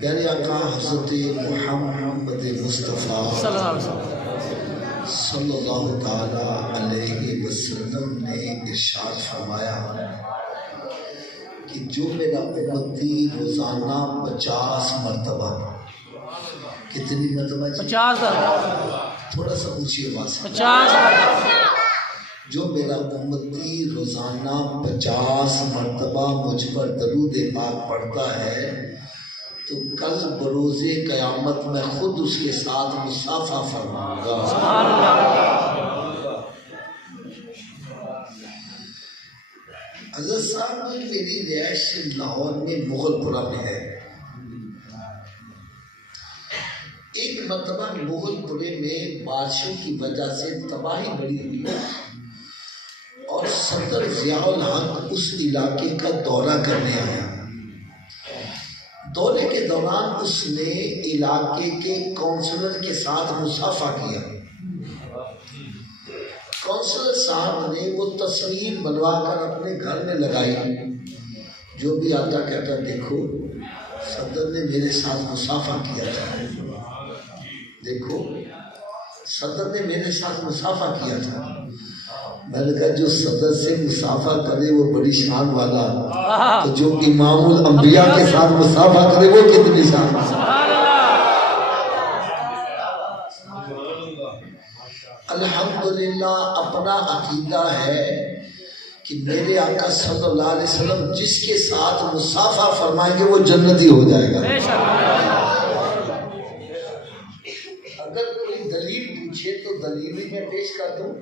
پیارے آقا حضرت محمد مصطفیٰ صلی اللہ تعالی علیہ وسلم نے ارشاد فرمایا کہ جو میرا امتی روزانہ 50 مرتبہ، کتنی مرتبہ؟ 50 تھوڑا سا اونچی آواز سے، 50 جو میرا امتی روزانہ 50 مرتبہ مجھ پر درود پاک پڑھتا ہے تو کل بروز قیامت میں خود اس کے ساتھ مصافحہ فرماؤں گا۔ سبحان اللہ۔ حضرت صاحب میری رہائش لاہور میں مغل پورہ میں ہے۔ ایک مرتبہ مغل پورے میں بارشوں کی وجہ سے تباہی بڑی ہوئی اور صدر ضیاء الحق اس علاقے کا دورہ کرنے آیا۔ دورے کے دوران اس نے علاقے کے کونسلر کے ساتھ مصافحہ کیا۔ کونسلر صاحب نے وہ تصویر بنوا کر اپنے گھر میں لگائی، جو بھی آتا کہتا دیکھو صدر نے میرے ساتھ مصافحہ کیا تھا، دیکھو صدر نے میرے ساتھ مصافحہ کیا تھا۔ میں نے کہا جو صدر سے مصافحہ کرے وہ بڑی شان والا، تو جو امام الانبیاء کے ساتھ مصافحہ کرے وہ کتنی شان والا۔ الحمدللہ اپنا عقیدہ ہے کہ میرے آقا صلی اللہ علیہ وسلم جس کے ساتھ مصافحہ فرمائیں گے وہ جنتی ہو جائے گا۔ اگر کوئی دلیل پوچھے تو دلیل ہی میں پیش کر دوں۔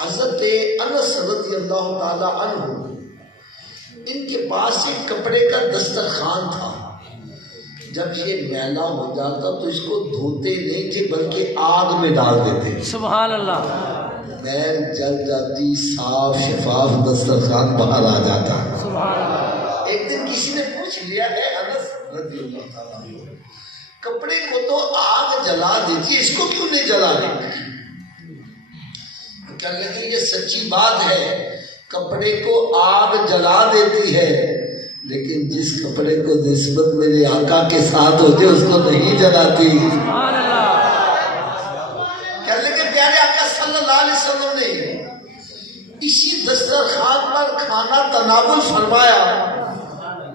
حضرت انس رضی اللہ تعالی عنہ، ان کے پاس ایک کپڑے کا دسترخوان تھا، جب یہ میلا ہو جاتا تو اس کو دھوتے نہیں تھے بلکہ آگ میں ڈال دیتے۔ سبحان اللہ۔ میل جل جاتی، صاف شفاف دسترخوان باہر آ جاتا۔ سبحان اللہ۔ ایک دن کسی نے پوچھ لیا ہے انس رضی اللہ تعالیٰ عنہ، کپڑے کو تو آگ جلا دیتی، اس کو کیوں نہیں جلا دیتی؟ کہنے لگے یہ سچی بات ہے، کپڑے کو آگ جلا دیتی ہے، لیکن جس کپڑے کو نسبت میرے آقا کے ساتھ ہوتے اس کو نہیں جلاتی۔ کہنے لگے پیارے آقا صلی اللہ علیہ وسلم نے اسی دسترخوان پر کھانا تناول فرمایا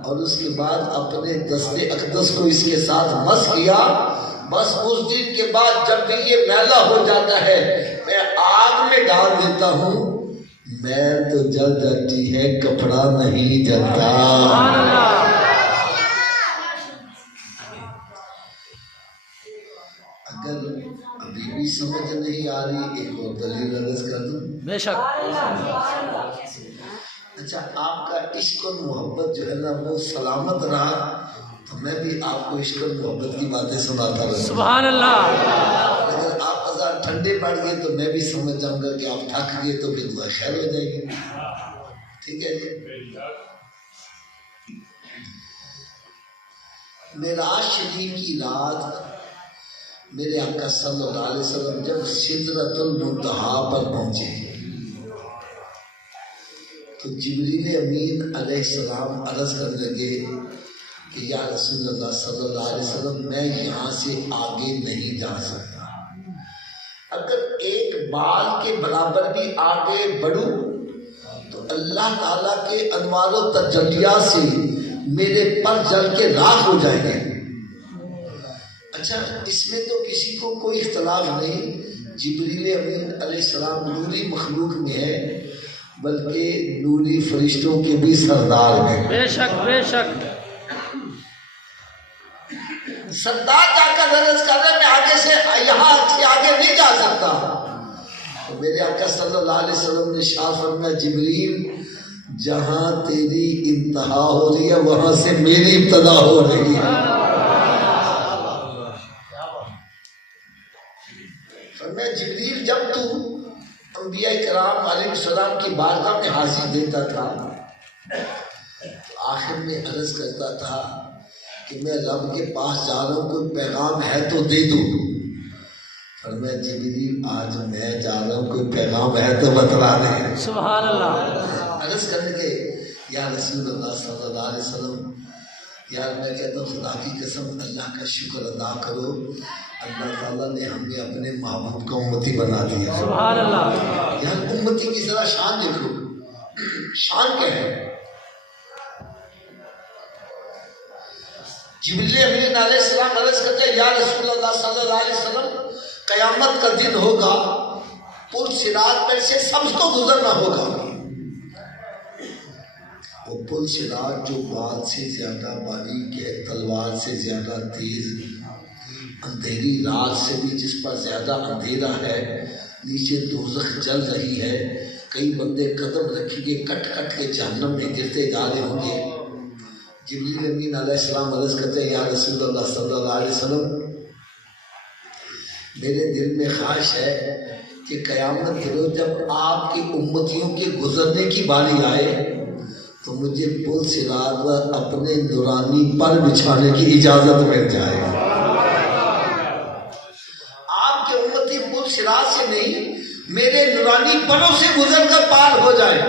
اور اس کے بعد اپنے دست اقدس کو اس کے ساتھ مس کیا۔ بس اس دن کے بعد جب بھی یہ میلا ہو جاتا ہے میں آگ میں ڈال دیتا ہوں، میل تو جل جاتی ہے، کپڑا نہیں جلتا۔ اگر ابھی بھی سمجھ نہیں آ رہی ایک اور دلیل عرض کر دوں۔ بے شک۔ اچھا آپ کا عشق اور محبت جو ہے نا وہ سلامت رہا تو میں بھی آپ کو عشق اور محبت کی باتیں سناتا رہا۔ سبحان اللہ۔ اگر آپ ہزار ٹھنڈے پڑ گئے تو میں بھی سمجھ جاؤں گا کہ آپ تھک گئے تو پھر دعا خیر ہو جائے گی۔ ٹھیک ہے جی۔ معراج شریف کی رات میرے آقا صلی اللہ علیہ وسلم جب سدرۃ المنتہا پر پہنچے تو جبریل امین علیہ السلام عرض کرنے لگے کہ یا رسول اللہ صلی اللہ علیہ وسلم میں یہاں سے آگے نہیں جا سکتا، اگر ایک بال کے برابر بھی آگے بڑھوں تو اللہ تعالیٰ کے انوار و تجلیات سے میرے پر جل کے راکھ ہو جائیں گے۔ اچھا اس میں تو کسی کو کوئی اختلاف نہیں، جبریل امین علیہ السلام نوری مخلوق میں ہے بلکہ نوری فرشتوں کے بھی سردار ہیں۔ بے شک بے شک۔ سردار جا کر عرض کر رہے میں آگے سے یہاں سے آگے نہیں جا سکتا، تو میرے آقا صلی اللہ علیہ وسلم نے ارشاد فرمایا جبریل جہاں تیری انتہا ہو رہی ہے وہاں سے میری ابتدا ہو رہی ہے۔ فرمایا جبریل جب تو انبیاء کرام علیہ السلام کی بارگاہ میں حاضری دیتا تھا تو آخر میں عرض کرتا تھا کہ میں رب کے پاس جا رہا ہوں، کوئی پیغام ہے تو دے دوں۔ فرمایا جبریل آج میں جا رہا ہوں، کوئی پیغام ہے تو بتلا دیں۔ سبحان اللہ۔ عرض کرنے کے یا رسول اللہ صلی اللہ علیہ وسلم یار میں کہتا ہوں خدا کی قسم اللہ کا شکر ادا کرو، اللہ تعالیٰ نے ہمیں اپنے محبوب کا امتی بنا دیا۔ سبحان اللہ۔ یار امتی کی ذرا شان دیکھو، شان کیا ہے؟ جبریل امین علیہ السلام عرض کرتے ہیں یا رسول اللہ صلی اللہ علیہ وسلم قیامت کا دن ہوگا، پل صراط پر سے سب کو گزرنا ہوگا، وہ پل صراط جو بال سے زیادہ باریک ہے، تلوار سے زیادہ تیز، اندھیری رات سے بھی جس پر زیادہ اندھیرا ہے، نیچے دوزخ جل رہی ہے، کئی بندے قدم رکھیں گے کٹ کٹ کے جہنم میں گرتے جا رہے ہوں گے۔ جبریل امین علیہ السلام عرض کرتے ہیں یا رسول اللہ صلی اللہ علیہ وسلم میرے دل میں خواہش ہے کہ قیامت کے روز جب آپ کی امتیوں کے گزرنے کی باری آئے تو مجھے پل صراط پر اپنے نورانی پر بچھانے کی اجازت مل جائے۔ آپ کے امتی پل صراط سے نہیں میرے نورانی پروں سے گزر کر پار ہو جائے۔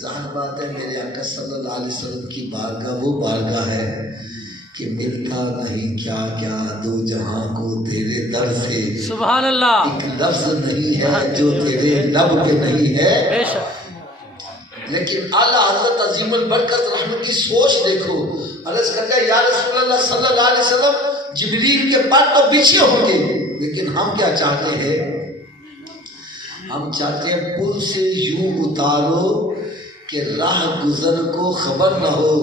ظاہر بات ہے میرے آقا صلی اللہ علیہ وسلم کی بارگاہ وہ بارگاہ ہے کہ ملتا نہیں کیا کیا دو جہاں کو تیرے در سے، سبحان اللہ۔ ایک لفظ نہیں ہے جو تیرے لب پہ نہیں ہے۔ بے شک۔ لیکن اعلیٰ حضرت عظیم البرکت رحمت کی سوچ دیکھو، عرض کرتا ہے یا رسول اللہ صلی اللہ علیہ وسلم جبریل کے پر تو بچھے ہوں گے، لیکن ہم کیا چاہتے ہیں؟ ہم چاہتے ہیں پل سے یوں اتارو کہ راہ گزر کو خبر نہ ہو،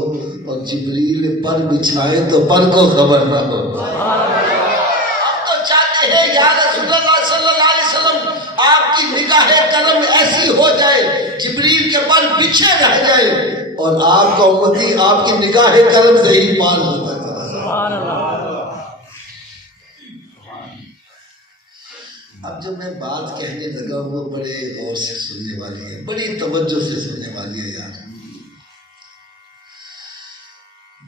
اور جبریل پر بچھائے تو پر کو خبر نہ ہو۔ ہم تو چاہتے ہیں یا رسول اللہ صلی اللہ علیہ وسلم آپ کی نگاہ کرم ایسی ہو جائے جبریل کے پر بچھے رہ جائے اور آپ کا امتی آپ کی نگاہ کرم سے ہی پار ہوتا ہے۔ سبحان اللہ۔ اب جو میں بات کہنے لگا وہ بڑے غور سے سننے والی ہے، بڑی توجہ سے سننے والی ہے یار۔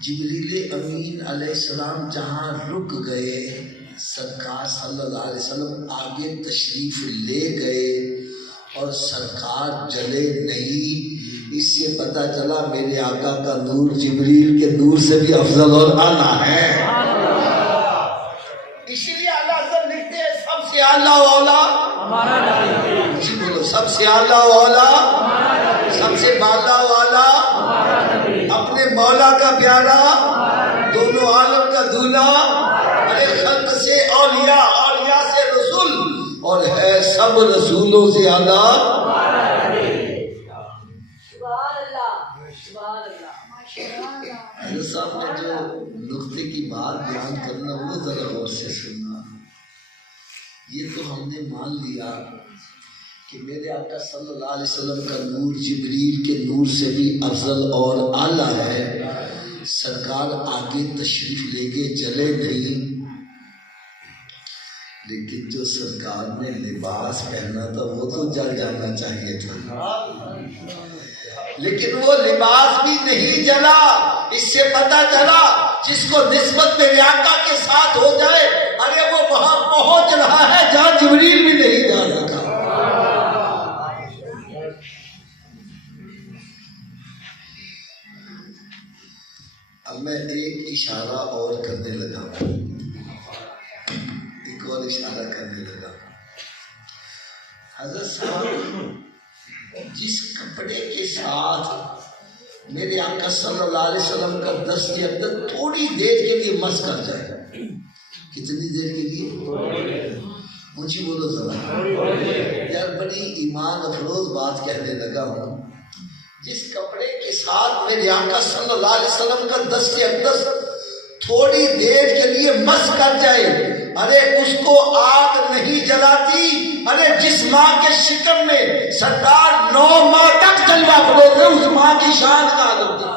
جبریل امین علیہ السلام جہاں رک گئے، سرکار صلی اللہ علیہ وسلم آگے تشریف لے گئے اور سرکار جلے نہیں، اس سے پتہ چلا میرے آقا کا نور جبریل کے نور سے بھی افضل اور اعلیٰ ہے۔ اسی لیے اللہ حضرت لکھتے ہیں سب سے اعلیٰ والا ہمارا نبی، جی بولو، سب سے اعلیٰ والا، سب سے بالا والا، اپنے مولا کا پیارا، دونوں عالم کا دولہا، ارے خلق سے اولیاء، اولیاء سے رسول، اور ہے سب رسولوں سے اعلیٰ۔ حضرت صاحب نے جو نقطے کی بات بیان کرنا وہ ذرا غور سے سننا۔ یہ تو ہم نے مان لیا کہ میرے آقا صلی اللہ علیہ وسلم کا نور جبریل کے نور سے بھی افضل اور اعلیٰ ہے، سرکار آگے تشریف لے کے جلے نہیں، لیکن جو سرکار نے لباس پہنا تھا وہ تو جل جانا چاہیے تھا، لیکن وہ لباس بھی نہیں جلا۔ اس سے پتہ چلا جس کو نسبت میرے آقا کے ساتھ ہو جائے ارے وہ وہاں پہنچ رہا ہے جہاں جبریل بھی نہیں جا سکا۔ اب میں ایک اشارہ اور کرنے لگا، ایک اور اشارہ کرنے لگا۔ حضرت صاحب جس کپڑے کے ساتھ میرے آقا صلی اللہ علیہ وسلم کا دست کے اندر تھوڑی دیر کے لیے مس کر جائے، کتنی دیر کے لیے؟ مجھے بولو ذرا یار، بڑی ایمان افروز بات کہنے لگا ہوں۔ جس کپڑے کے ساتھ میرے آقا صلی اللہ علیہ وسلم کا دست کے اندر تھوڑی دیر کے لیے مس کر جائے، ارے اس کو آگ نہیں جلاتی، ارے جس ماں کے شکم میں سرکار 9 ماہ تک جلوہ فروز ہے اس ماں کی شان کا عالم تھا۔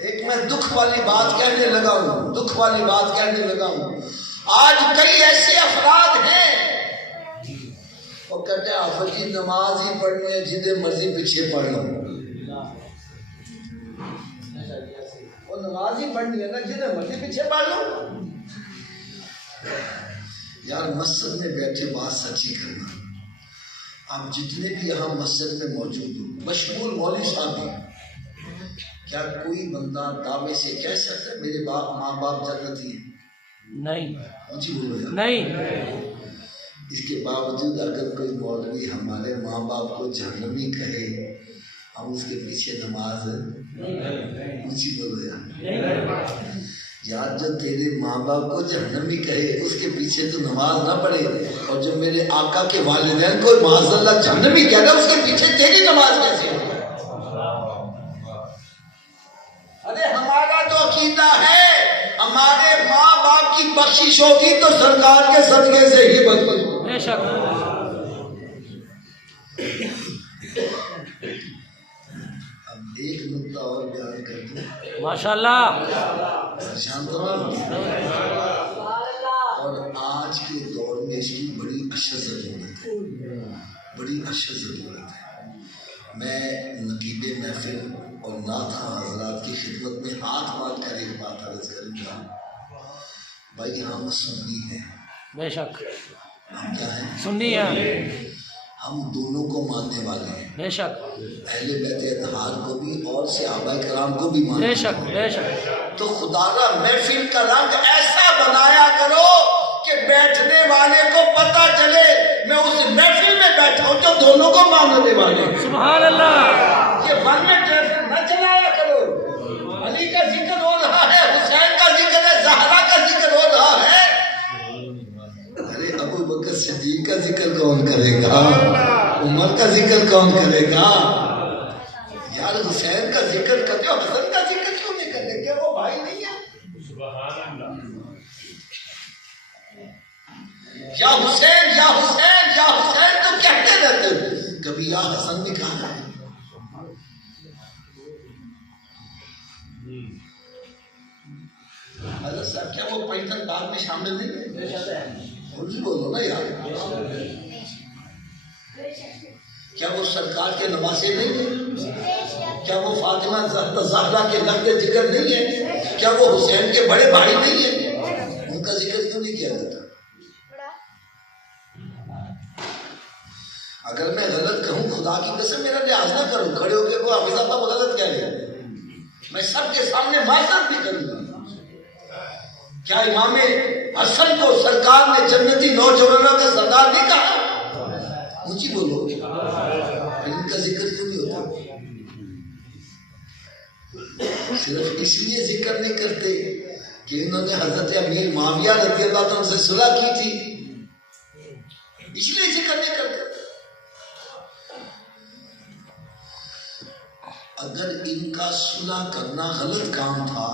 ایک میں دکھ والی بات کہنے لگا ہوں، آج کئی ایسے افراد ہیں وہ کہتے ہیں آفر جی نماز ہی پڑھنے جنہیں مرضی پیچھے پڑھ لو، وہ نماز ہی پڑھنی ہے نا، جنہیں مرضی پیچھے پڑھ لو یار۔ مسجد میں بیٹھے بات سچی کرنا، آپ جتنے بھی یہاں مسجد میں موجود ہو، مشغول مولوی صاحب بھی، کیا کوئی بندہ دعوے سے کہہ سکتا ہے میرے ماں باپ جنتی ہیں؟ نہیں اونچی بولو یار۔ نہیں۔ اس کے باوجود اگر کوئی مولوی ہمارے ماں باپ کو جہنمی کہے، ہم اس کے پیچھے نماز اونچی بولو یار۔ یار جو تیرے ماں باپ کو جہنمی کہے اس کے پیچھے تو نماز نہ پڑھے، اور جو میرے آقا کے والدین کو معاذ اللہ جہنمی کہہ رہا اس کے پیچھے تیری نماز کیسے ہے؟ ارے ہمارا تو عقیدہ ہے ہمارے ماں باپ کی بخشش ہوگی تو سرکار کے صدقے سے ہی بخشش، بے شک۔ اب ایک نقطہ اور بیان کر دوں، ماشاءاللہ۔ شانت رہو۔ اور آج کے دور میں اس کی بڑی اشد ضرورت ہے، بڑی اشد ضرورت ہے۔ میں نقیب محفل اور نعت حضرات کی خدمت میں ہاتھ باندھ کر ایک بات عرض کروں گا، بھائی ہم سنی ہیں، بے شک ہم کیا ہیں؟ سنی ہے، ہم دونوں کو ماننے والے ہیں، بے شک اہل بیت اطہار کو بھی اور صحابہ کرام کو بھی مانتے بے ہیں۔ شک بے شک۔ تو خدا را محفل کا رنگ ایسا بنایا کرو کہ بیٹھنے والے کو پتہ چلے میں اس محفل میں بیٹھا ہوں جو دونوں کو ماننے والے ہیں۔ سبحان اللہ۔ یہ من میں ٹریفک نہ چلایا کرو، علی کا ذکر ہو رہا ہے، حسین کا ذکر ہے، زہرا کا ذکر ہو رہا ہے، ارے ابو بکر صدیق کا ذکر کون کرے گا؟ عمر کا ذکر کون کرے گا؟ یار حسین کا ذکر کرتے ہو، حسن کا ذکر کیوں نہیں کرتے؟ کیا وہ بھائی نہیں ہے؟ یا حسین یا حسین یا حسین تو کہتے رہتے ہو، کبھی یا حسن بھی کہا ہے؟ حضرت صاحب کیا وہ پیتن باغ میں شامل نہیں ہے؟ اردو بولو نا یار۔ کیا وہ سرکار کے نواسے نہیں ہیں؟ کیا وہ فاطمہ زہرا کے لفظ ذکر نہیں ہے؟ کیا وہ حسین کے بڑے بھائی نہیں ہیں؟ ان کا ذکر کیوں نہیں کیا جاتا؟ اگر میں غلط کہوں خدا کی قسم میرا لحاظ نہ کرو، کھڑے ہو کے وہ حافظ صاحب غلط کہہ لیا، میں سب کے سامنے معذرت بھی کروں گا۔ کیا امام حسن کو سرکار نے جنتی نوجوانوں کا سردار نہیں کہا؟ اونچی بولو، ان کا ذکر کیوں نہیں ہوتا؟ صرف اس لیے ذکر نہیں کرتے کہ انہوں نے حضرت امیر معاویہ رضی اللہ عنہ سے صلح کی تھی، اس لیے ذکر نہیں کرتے۔ اگر ان کا صلح کرنا غلط کام تھا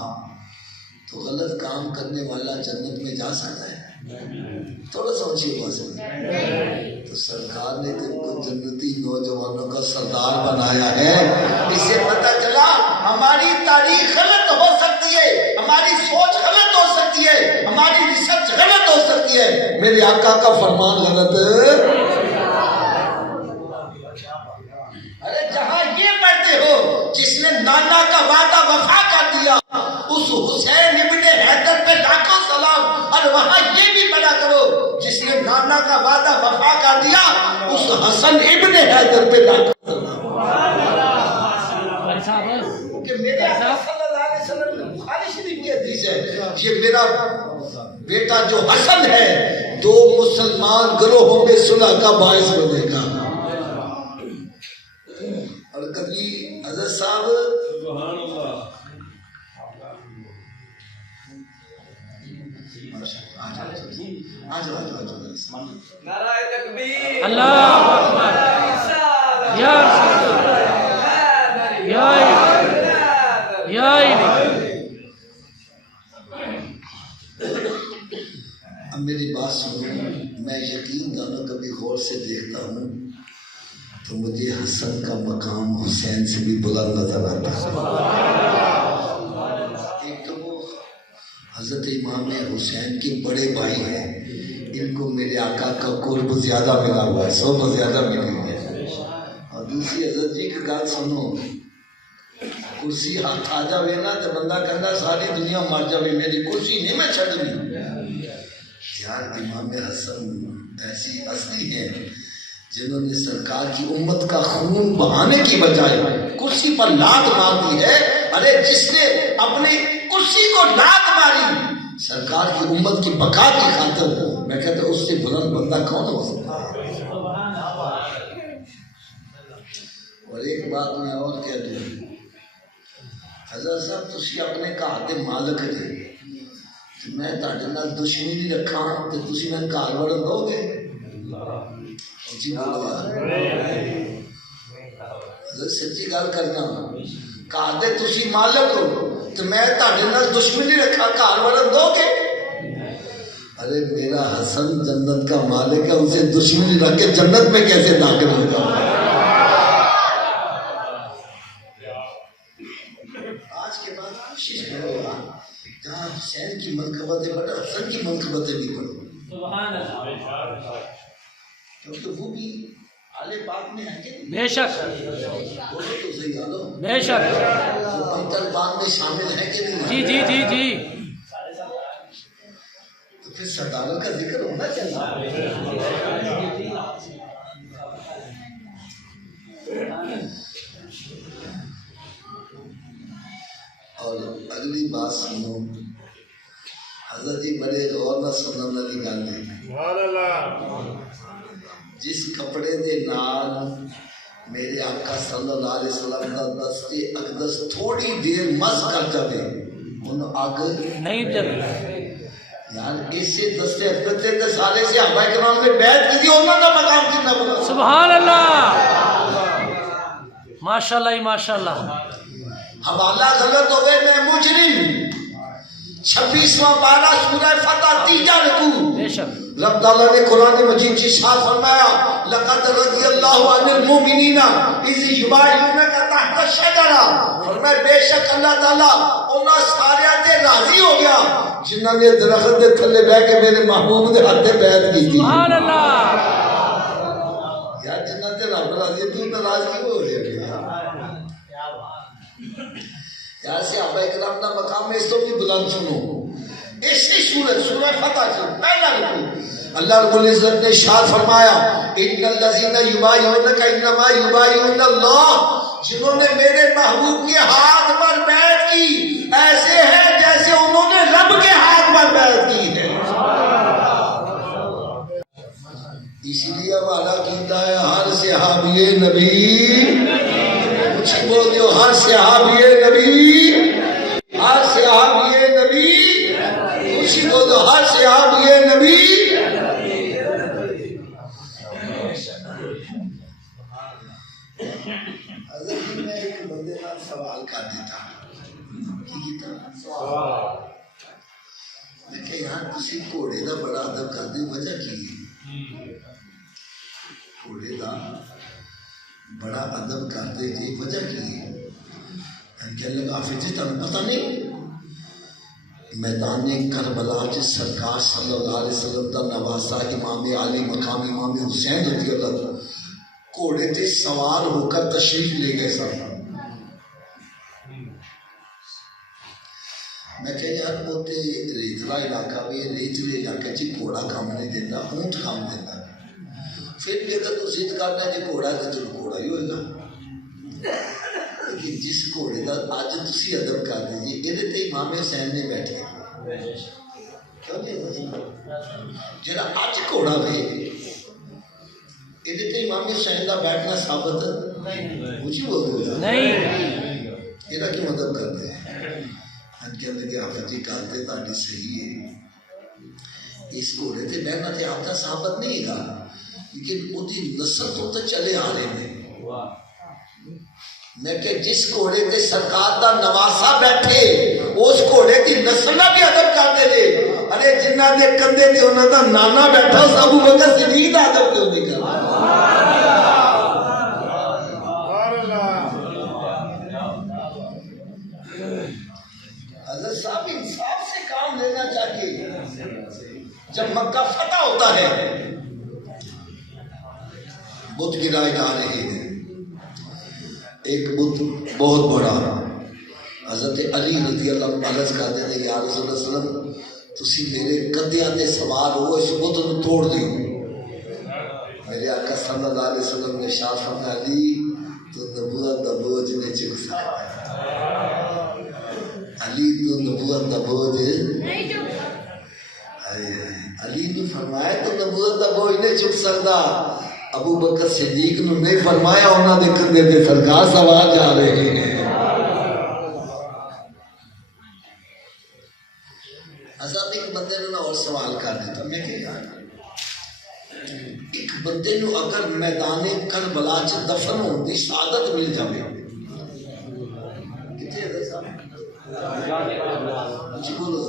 تو غلط کام کرنے والا جنت میں جا سکتا ہے؟ تھوڑا سا اونچی آواز ہے۔ تو سرکار نے تم کو جنتی نوجوانوں کا سردار بنایا ہے، اس سے پتہ چلا ہماری تاریخ غلط ہو سکتی ہے، ہماری سوچ غلط ہو سکتی ہے، ہماری ریسرچ غلط ہو سکتی ہے، میرے آقا کا فرمان غلط ہے۔ ارے جہاں یہ پڑھتے ہو جس نے نانا کا وعدہ وفا کر دیا اس حسین ابن حیدر پہ لاکھوں سلام، اور وہاں یہ بھی پڑھا کرو جس نے نانا کا وعدہ وفا کر دیا اس حسن ابن حیدر پہ لاکھوں سلام۔ کہ میرے آقا صلی اللہ علیہ وسلم نے بخاری شریف کی حدیث ہے، یہ میرا بیٹا جو حسن ہے 2 مسلمان گروہوں میں صلح کا باعث بنے گا۔ اور کبھی حضرت صاحب سبحان اللہ نعرہ تکبیر، اللہ اکبر، یا رسول اللہ، یا اب میری بات سنو، میں یقین جانو کبھی غور سے دیکھتا ہوں تو مجھے حسن کا مقام حسین سے بھی بلند نظر آتا ہے۔ ایک تو وہ حضرت امام حسین کے بڑے بھائی ہیں، ان کو میرے آقا کا قرب زیادہ ملا ہوا ہے، صحبت زیادہ ملی ہوئی ہے۔ اور دوسری حضرت جی کی بات سنو، کرسی ہاتھ آ جاوے نا تو بندہ کہنا ساری دنیا مر جاوے میری کرسی نہیں میں چھڑنی. یار امام حسن ایسی اصلی ہیں جنہوں نے سرکار کی امت کا خون بہانے کی بجائے کرسی پر لات مار دی ہے. ارے جس نے اپنی کرسی کو لات ماری سرکار کی امت کی بقا کی خاطر، میں کہتا ہوں اس سے بلند بندہ کون ہو سکتا ہے؟ اور ایک بات میں اور کہہ دوں، حضرت صاحب تسی اپنے گھر دے مالک جے، میں تہاڈے نال دشمنی رکھاں تے تسی میں گھر وڑن دو گے؟ جی بولو حضرت سچی گل کرنا، گھر دے تسی مالک ہو تو میں تہاڈے نال دشمنی رکھاں گھر وڑن دو گے؟ ارے میرا حسن جنت کا مالک ہے، اسے دشمنی رکھ کے جنت میں کیسے داخل ہوگا؟ آج کے بعد کوشش کرو جہاں حسین کی منقبتیں پڑھو حسن کی منقبتیں بھی پڑھو، کیونکہ وہ بھی آل پاک میں ہے کہ نہیں؟ بے شک بولو تو صحیح آلو، بے شک. وہ پنتل پاک میں شامل ہے کہ نہیں؟ جی جی جی جی. تو پھر سرداروں کا ذکر ہونا چاہیے. اور اگلی بات سنو، حضرت جی بڑے غور نہ سنن والی گل ہے. جس کپڑے دے نال میرے آقا صلی اللہ علیہ وسلم کا دست اقدس تھوڑی دیر مس کر جائے ان اگ نہیں جب یار اسے دست اقدس تے سارے صحابہ کرام نے بیعت کی تھی، انہوں نے مقام کتنا بڑا. سبحان اللہ، ماشاء اللہ ماشاء اللہ. حوالہ غلط ہو گئے میں مجرم. 26واں پارہ سورہ فتح 3 رکوع. بے شک رب تعالیٰ نے قرآن مجید کی شاد فرمایا لقد رضی اللہ عن المؤمنین اذ یبایعونک تحت الشجرہ. فرمایا بے شک اللہ تعالیٰ انہاں سارے تے راضی ہو گیا جنہاں نے درخت دے تھلے بیٹھ کے میرے محبوب دے ہاتھ تے بیعت کی تھی. سبحان اللہ. یار جنہاں تے رب راضی ہے تو ناراض کیوں ہو رہے ہو یار؟ صحابہ کرام دا مقام اس تو بھی بلند سنو. اسی سورہ فتح سے پہلا رکوع اللہ رب العزت نے ارشاد فرمایا ان الذین یبایعونک انما یبایعون اللہ. جنہوں نے میرے محبوب کے ہاتھ پر بیعت کی ایسے ہیں جیسے انہوں نے رب کے ہاتھ پر بیعت کی ہے. اس لیے حوالہ کیتا ہے ہر صحابی نبی، کچھ بول دیو ہر صحابی نبی، ہر صحابی نبی، کچھ بول دو ہر صحابی نبی. حضرت میں ایک بندے نال سوال کر دیتا کی کیتا میں کہ یار تسی گھوڑے دا بڑا ادب کرتے ہو، وجہ کی ہے؟ گھوڑے دا بڑا ادب کرتے جی وجہ کی ہے؟ کہنے لگا حافظ جی تمہیں پتہ نہیں میدان کربلا جس سرکار صلی اللہ علیہ وسلم دا نواسا امام علی مقام امام حسین رضی اللہ عنہ گھوڑے تے سوار ہو کر تشریف لے گئے سن. میں کہ یار وہ تے ریتلا علاقہ بھی ریتلے علاقے جی گھوڑا کام نہیں دیتا، اونٹ کام دیتا. پھر بھی اگر تو ضد کرنا جی گھوڑا تو چلو گھوڑا ہی ہوئے گا. لیکن جس گھوڑے کا اج تسی ادب کر دیں جی یہ تے امام حسین نے بیٹھے جڑا اج گھوڑا وے یہ تے امام حسین کا بیٹھنا ثابت مجھے بول رہا نہیں. یہ کیوں ادب کرتے ہیں؟ کہنے لگے حافظ جی گل تے تہاڈی صحیح ہے، اس گھوڑے تے بیٹھنا تے آپ کا ثابت نہیں گا، لیکن وہ نسل تو چلے آ رہے ہیں. میں کہ جس گھوڑے تے سرکار دا نواسا بیٹھے اس گھوڑے کی نسل بھی ادب کرتے تھے. ارے جنہ دے کندھے تے انہاں دا نانا بیٹھا اس ابو بکر صدیق دا ادب کیوں نہیں کرتا؟ حضرت صاحب انصاف سے کام لینا چاہیے. جب مکہ فتح ہوتا ہے بت گرائے جا رہے ہیں. ایک بت بہت بڑا حضرت علی رضی اللہ عنہ عرض کرتے ہیں یا رسول اللہ صلی اللہ علیہ وسلم تسی میرے کدیاں تے سوار ہو اس بت نوں توڑ دیو. میرے آقا صلی اللہ علیہ وسلم نے شاہ فرمایا علی تو نبوت دا بوجھ نہیں چک سکتا. علی تو نبوت دا بوجھ نہیں چک سکتا. علی نے فرمایا تو نبوت دا بوجھ نہیں چک سکتا. ابو بکر صدیق نے نہیں فرمایا انہاں دے کندھے تے سرکار سوار جا رہے ہیں. حضرت ایک بندے نے اور سوال کر دیتا میں کہ یار ایک بندے نو اگر میدان کربلا چ دفن ہون دی شہادت مل جاوے کتے ہے صاحب جی بولو اس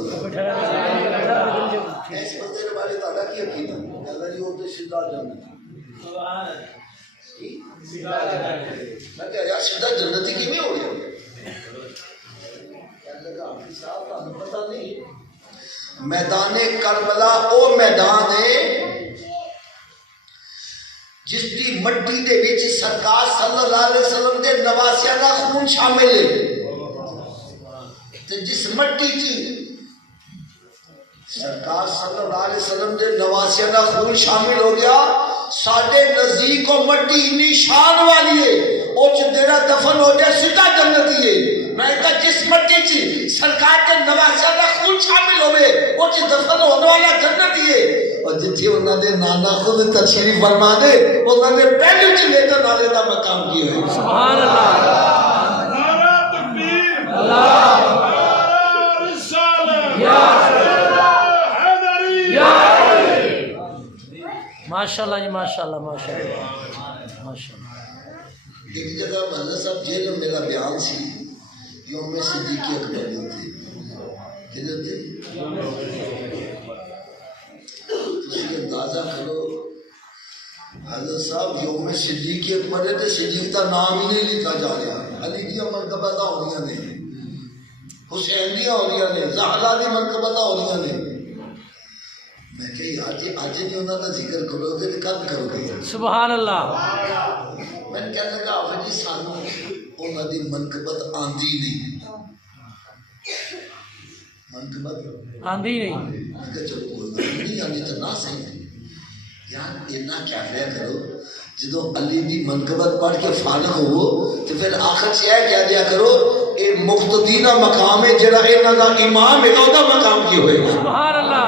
بندے کے بارے تہاڈا کی یقین ہے اللہ جی وہ تے سیدھا جنت میں کہ یار سیدھا جنتی کیویں ہو گیا اللہ کا حافظ صاحب تانوں پتہ نہیں میدان کربلا او میدان ہے جس کی مٹی دے وچ سرکار صلی اللہ علیہ وسلم دے نواسیاں دا خون شامل ہے. تے جس مٹی چ سرکار صلی اللہ علیہ وسلم دے نواسیاں دا خون شامل ہو گیا ساڈے نزدیک او مٹی اتنی شان والی ہے او چ تیرا دفن ہو جائے سیدھا جنتی ہے. میں کہا جس مٹی چ سرکار کے نواسیاں دا خون شامل ہوئے وہ چ دفن ہونے والا جنتی ہے. اور جتھے انہاں دے نانا خود تشریف فرما دے انہاں دے پہلے چ لیٹن والے دا مقام کی ہے. سبحان اللہ. نعرہ تکبیر. اللہ نعرہ رسالت. یا حیدری. یا ماشاءاللہ جی ماشاءاللہ ماشاءاللہ ماشاءاللہ. ایک جگہ حضرت صاحب جیل میں میرا بیان سی یوم صدیق اکبر تھے کدھر تھے تسی اندازہ کرو حضرت صاحب یوم صدیق اکبر ہے تے صدیق کا نام ہی نہیں لکھا جا رہا. علی دی مرتبہ دا ہونیاں نے حسین دی ہونیاں نے زہرا دی مرتبہ دا ہونیاں نے. میں کہ یار جی اج نہیں انہاں دا ذکر کرو گے تے کب کرو گے. سبحان اللہ. میں نے کہنے لگا آفا جی سانو انہاں دی منقبت آندی نہیں منقبت آندھی نہیں. میں کہا چلو کوئی نہیں آندی تو نہ صحیح یار اتنا کیا کیا کرو جدو علی دی منقبت پڑھ کے فارغ ہو تو پھر آخر سے یہ کہہ دیا کرو اے مقتدینہ مقام ہے جڑا انہاں دا امام ہے او دا مقام کی ہوئے. سبحان اللہ.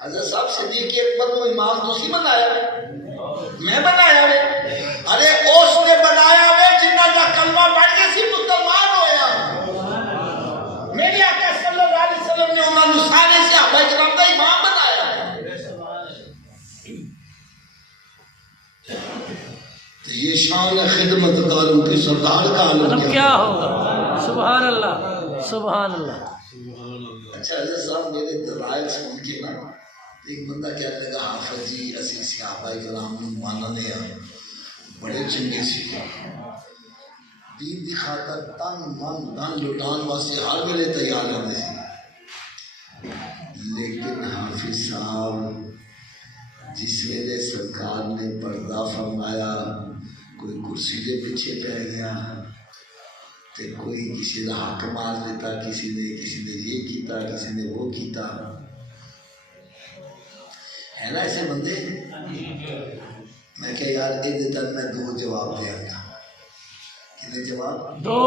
حضرت صاحب صدیق اکبر کو امام تسی بنایا میں بنایا ہے. ارے اس نے بنایا ہے جنہ کا کلمہ پڑھ کے سی مسلمان ہویا. میرے آقا صلی اللہ علیہ وسلم نے انہاں نوں سارے صحابہ کرام دا امام بنایا ہے. تو یہ شان ہے خدمت کاروں کے سردار کا عالم کیا ہوگا. سبحان اللہ سبحان اللہ. اچھا حضرت صاحب میرے دلائل سن کے نا ایک بندہ کہنے لگا حافظ جی اسی صحابہ کرام ماننے ہیں بڑے چنگے سی دین دی خاطر تن من دن لٹان واسطے ہر ویلے تیار رہتے سی. لیکن حافظ صاحب جس ویلے سرکار نے پردہ فرمایا کوئی کرسی کے پیچھے پہ گیا تے کوئی کسی کا حق مار دیتا کسی نے یہ کیتا کسی نے وہ کیتا ہے نا ایسے بندے. میں کہ یار یہ تک میں دو جواب دیا گا. کتنے جواب؟ دو.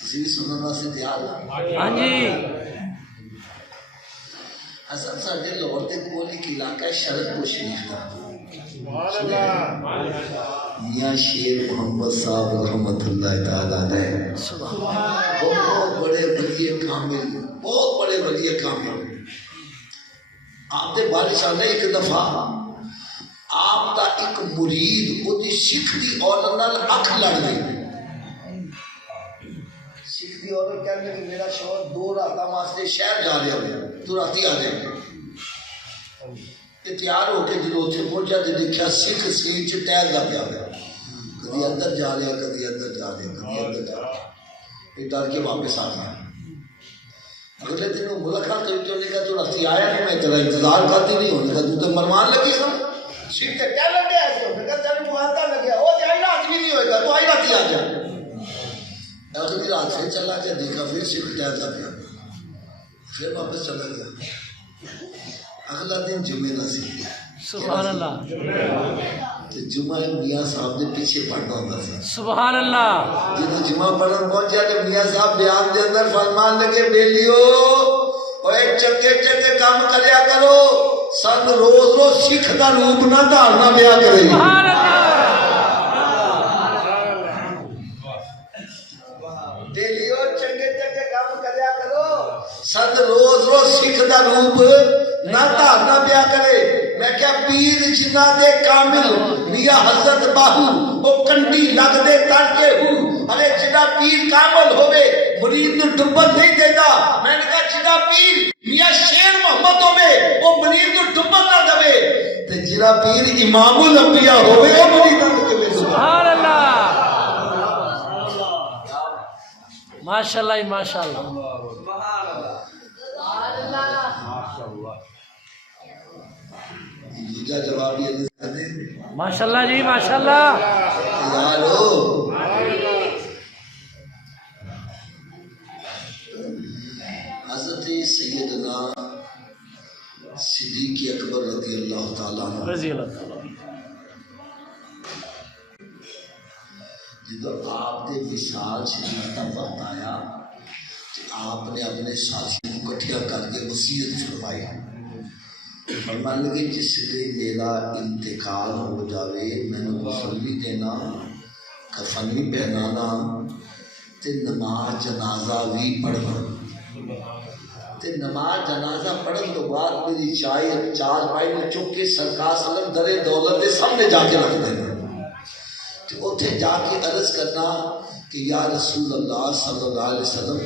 تسی بھی سننا واسطے تیار ہو؟ ہاں جی. حسن ساڈے لاہور دے کول ایک علاقہ ہے شرط کو شریف دا میاں شیر محمد صاحب رحمۃ اللہ تعالی علیہ بہت بڑے ولی کامل بہت بڑے ولی کامل. آپ دے بارش آنے ایک دفعہ آپ دا ایک مرید وہ دی سکھ دی عورت نال اکھ لڑ گئی. سکھ دی عورت کہنے کہ میرا شوہر 2 راتاں واسطے شہر جا رہا ہے تو راتی آ جائے. تیار ہو کے جدو اتنے پہنچا تو دیکھا سکھ سیٹ چ ٹہلدا پیا ہوا کدی اندر جا رہا کدی اندر جا رہا کدی اندر جا رہا. پھر ڈر کے واپس آ گیا. اگلے دن وہ ملاقات ہوئی تو نے کہا تو راتی آیا نہیں میں تیرا انتظار کرتی نہیں ہونے کا تو مرمان لگی سن سکھ تے کیا لگے ایسے ہو کہ تیرے کو آتا لگیا وہ آئی رات بھی نہیں ہوئے گا تو آئی راتی آ جا. اگلی رات پھر چلا گیا، دیکھا پھر صرف ٹہلتا پیا، پھر واپس چلا گیا۔ اگلا دن جمعہ نہ سی، سبحان اللہ تو جمعہ میاں صاحب نے پیچھے پڑھنا ہوتا تھا۔ سبحان اللہ جب جمعہ پڑھن پہنچا تو میاں صاحب بیان دے اندر فرمان لگے، بیلیو اوے چنگے چنگے کام کریا کرو، سن روز روز سکھ دا روپ نہ دھارنا پیا کرے۔ سبحان اللہ بیلیو چنگے چنگے کام کریا کرو، سن روز روز سکھ دا روپ نہ دھارنا پیا کرے۔ میں کیا پیر جنہ دے کامل میاں حضرت باہو او کنڈی لگ دے تڑکے ہوں، ارے جنہ پیر کامل ہوئے مرید نو ڈبن نہیں دیتا۔ میں نے کہا جنہ پیر میاں شیر محمد ہوئے او مرید نو ڈبن نہ دوے، تے جنہ پیر امام الانبیاء ہوئے او مرید نو دوے۔ سبحان اللہ ماشاء اللہ ماشاء اللہ دوسرا جواب یہ دے ماشاء اللہ جی ماشاء اللہ تیار ہو؟ حضرت سیدنا صدیق اکبر رضی اللہ تعالیٰ عنہ رضی اللہ تعالیٰ جدو آپ نے مثال شریف کا وقت آیا کہ آپ نے اپنے ساتھیوں کو کٹھیا کر کے وصیت فرمائی، فرمانے لگے جس لئے میرا انتقال ہو جاوے میں نے غسل بھی دینا، کفن بھی پہنانا تے نماز جنازہ بھی پڑھنا، تے نماز جنازہ پڑھن تو بعد میری چار پائی میں چک کے سرکار سلم در دولت دے سامنے جا کے رکھ دینا، تو اتھے جا کے عرض کرنا کہ یا رسول اللہ صلی اللہ علیہ وسلم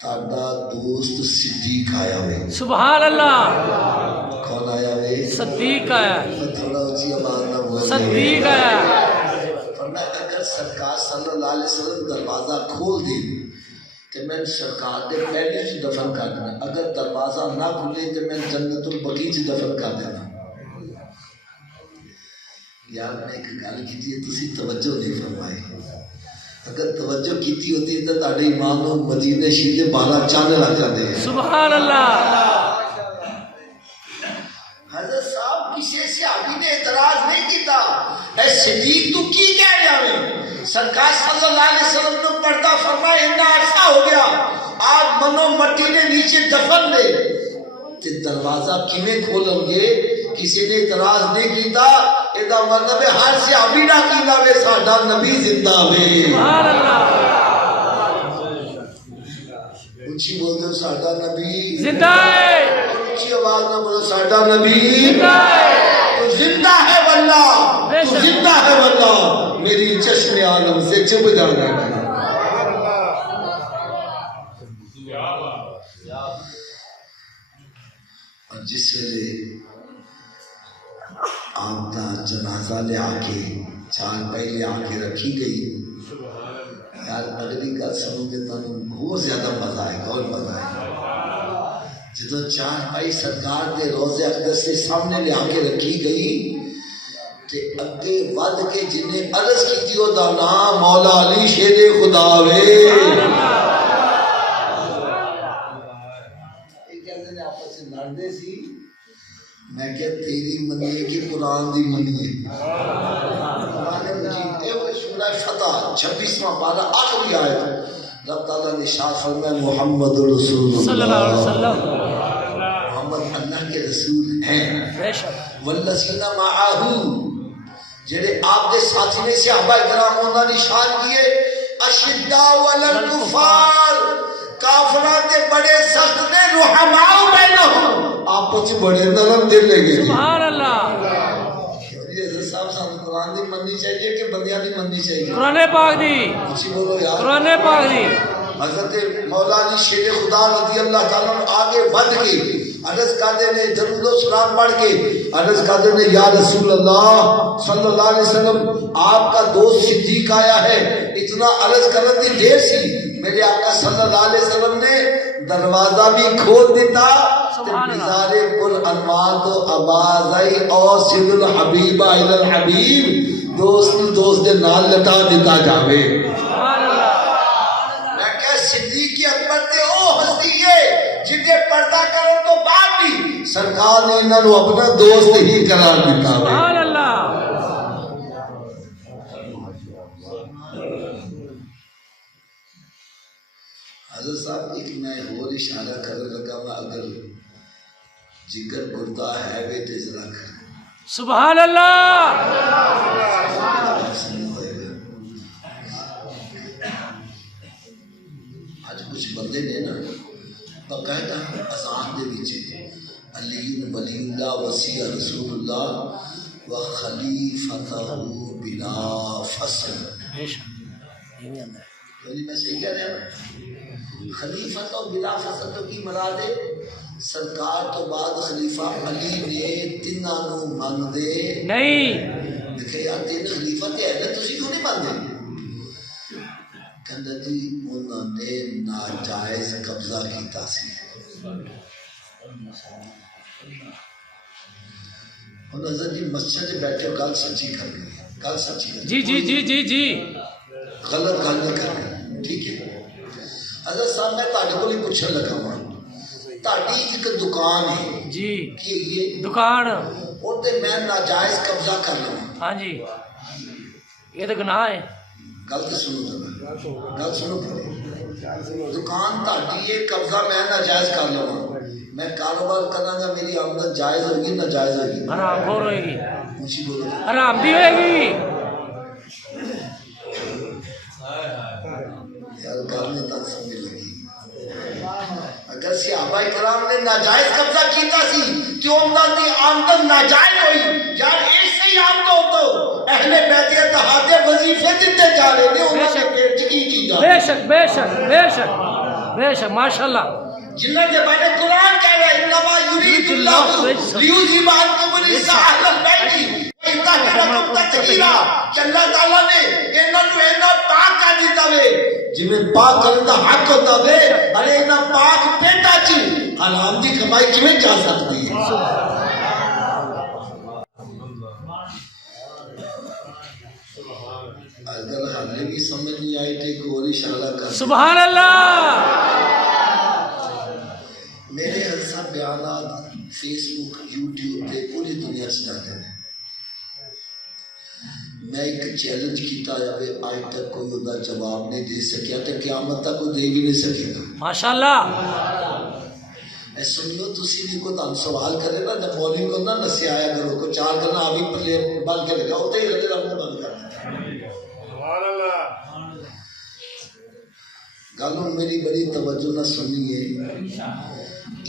تاڑا دوست صدیق آیا ہوئے۔ سبحان اللہ کون آیا ہوئے؟ صدیق آیا میں تھوڑا اچھی آواز نہ بول صدیق آیا۔ فرمایا اگر سرکار صلی اللہ علیہ وسلم دروازہ کھول دی کہ میں سرکار دے پہلے سے دفن کر دینا، اگر دروازہ نہ کھلے تو میں جنت البقیع سے دفن کر دینا۔ یار میں ایک گل کی ہے تسی توجہ نہیں فرمائی، اگر توجہ کیتی ہوتی تو تاڑے ایمان و مدینے شیدے بالا چانے لگ جاتے ہیں۔ سبحان اللہ حضرت صاحب کسی صحابی نے اعتراض نہیں کیتا، اے صدیق تو کی کہہ رہا ہے؟ سرکار صلی اللہ علیہ وسلم نے پردہ فرمایا اتنا عرصہ ہو گیا، آج منو مٹی نے نیچے دفن دے تے دروازہ کیویں کھولن گے؟ کسی نے اعتراض نہیں کیتا، ادا مطلب ہے ہر صحابی نہ کیتا وے ساڈا نبی زندہ وے۔ سبحان اللہ اونچی بول دو ساڈا نبی زندہ ہے، اونچی آواز نہ بولو ساڈا نبی زندہ ہے، تو زندہ ہے واللہ، تو زندہ ہے واللہ، میری چشم عالم سے چپ جانے والا۔ اور جس ویلے آپ کا جنازہ لے آ کے چار پہلے آ کے رکھی گئی، یار اگلی گل سنو گے تو بہت زیادہ مزہ آئے گا، اور مزہ آئے گا۔ جدو چار پائی سرکار دے روضے اقدس سے سامنے لے آ کے رکھی گئی تے اگے ود کے جنہیں عرض کی تھی دا نام مولا علی شیر خدا وے۔ ایک کہتے ہیں آپس سے لڑنے سی، میں کہ تیری منیے کہ قرآن دی منیے۔ قرآن مجید اے وہ سورہ فتح 26واں پارہ آخری آیت، رب تعالیٰ نے شاہ فرمایا محمد رسول صلی اللہ علیہ وسلم، محمد اللہ کے رسول ہیں، بے شک والذین معاہو جڑے آپ دے ساتھی نے صحابہ کرام انہاں نشان کیے، اشداء علی الکفار کافران تے بڑے سخت نے، رحماء بینہم آپس بڑے نرم دل لے گئے۔ سبحان اللہ یہ حضرت صاحب سانو قرآن دی مننی چاہیے کہ بندیاں دی مننی چاہیے؟ قرآن پاک دی، اچھی بولو یار۔ قرآن پاک دی۔ حضرت مولا علی شیر خدا رضی اللہ تعالیٰ عنہ آگے ود کے عرض کرتے نے درود و سلام پڑھ کے عرض کرتے نے یا رسول اللہ صلی اللہ علیہ وسلم آپ کا دوست صدیق آیا ہے۔ اتنا عرض کرنے کی دیر سی میرے آقا صلی اللہ علیہ وسلم نے دروازہ بھی کھول دیتا، نظارے پر انوار تو آبازائی اور سید الحبیب اہل الحبیب دوست دے نال لٹا دیتا جاوے۔ اکبر تے او ہستی ہے جنہیں پردہ کرن تو بعد بھی سرکار نے انہاں نو اپنا دوست ہی قرار دیتا ہے. سبحان اللہ. حضرت صاحب ایک میں اور اشارہ کرنے لگا میں اگر جگر گردہ ہے وے تے ذرا سبحان اللہ. آج کچھ بندے نے نا باقاعدہ اذان دے وچ علی ولی اللہ وسیع رسول اللہ و خلیفتہ بلا فصل. میں صحیح کہہ رہا ہوں؟ خلیفتہ بلا فصل تو کی مراد ہے؟ سرکار تو بعد خلیفہ علی نے تیناں نو من دے نہیں. دیکھے یار تین خلیفہ تے ہے نا تسی کیوں نہیں مانتے؟ کہندا جی انہاں نے ناجائز قبضہ کیتا سی. ہن حضرت جی مسجد وچ بیٹھے گل سچی کرنی ہے، گل سچی کرنی جی جی جی جی جی غلط گل نہیں کرنی. ٹھیک ہے حضرت صاحب میں تہاڈے کول ہی پوچھن لگا ہوں تہاڈی ایک دکان ہے جی کہ یہ دکان اور تے میں ناجائز قبضہ کر لوں. ہاں جی یہ تو گناہ ہے. گل تو سنو ذرا گل سنو پھر. دکان تہاڈی ہے قبضہ میں ناجائز کر لوں میں کاروبار کراں گا میری آمدن جائز ہوگی ناجائز ہوگی؟ حرام خور ہوئے گی. اونچی بولو. حرام بھی ہوئے گی. یار گل نہیں تک سمجھ لگی. اگر صحابہ کرام نے ناجائز قبضہ کیتا سی تو انہاں دی آمدن ناجائز ہوئی. یار ایسے ہی آمدن ہوتا اہل بیت اتحاد وظیفے دیتے جا رہے ہیں انہاں نے پیٹ کی چیز. بے شک بے شک بے شک بے شک ماشاءاللہ. جنہ کے بارے قرآن کہہ رہا ہے انما یرید اللہ لیذہب عنکم الرجس اہل البیت ویطہرکم تطہیرا کہ اللہ تعالیٰ نے انہاں نو اینا پاک کر دیتا وے جویں پاک کرن دا حق ہوندا وے ارے اینا پاک پیٹا چ حرام دی کمائی کیویں جا سکتی ہے. اگر حالے بھی سمجھ نہیں آئی تو ایک اور اشارہ کر. سبحان اللہ. میرے حصہ بیانات فیس بک یوٹیوب پہ پوری دنیا سے جاتے ہیں. میں ایک چیلنج کیتا جاوے آج تک کوئی ادا جواب نہیں دے سکیا تو قیامت تک کوئی دے بھی نہیں سکے گا. ماشاءاللہ. اے سنیو تسی بھی کو تم سوال کرے نا جب مولوی کو نہ نسے آیا کرو کو چار کرنا آبی پلے بن کے لگا ہوتے ہی رجل منہ بند کر دیتا. سبحان اللہ. گالوں میری بڑی توجہ نہ سنیے.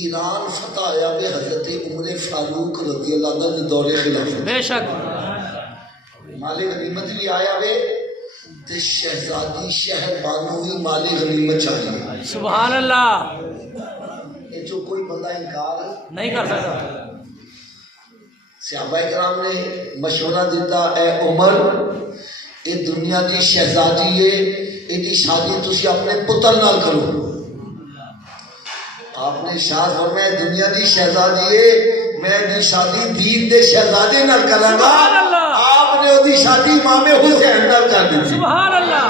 ایران فتح آیا بے حضرت عمر فاروق رضی اللہ عنہ دور خلافت. بے شک. مال غنیمت بھی آیا وے تے شہزادی شہر بانو بھی مال غنیمت چاہیے. سبحان اللہ. یہ جو کوئی بندہ انکار نہیں کر سکتا. صحابہ کرام نے مشورہ دیتا اے عمر یہ دنیا دی شہزادی ہے یہ شادی تسی اپنے پتر نال کرو. آپ نے ارشاد فرمایا دنیا دی شہزادی ہے میں دی شادی دین دے شہزادے نال کراں گا. آپ نے دی شادی امام حسین نال کر دی. سبحان اللہ.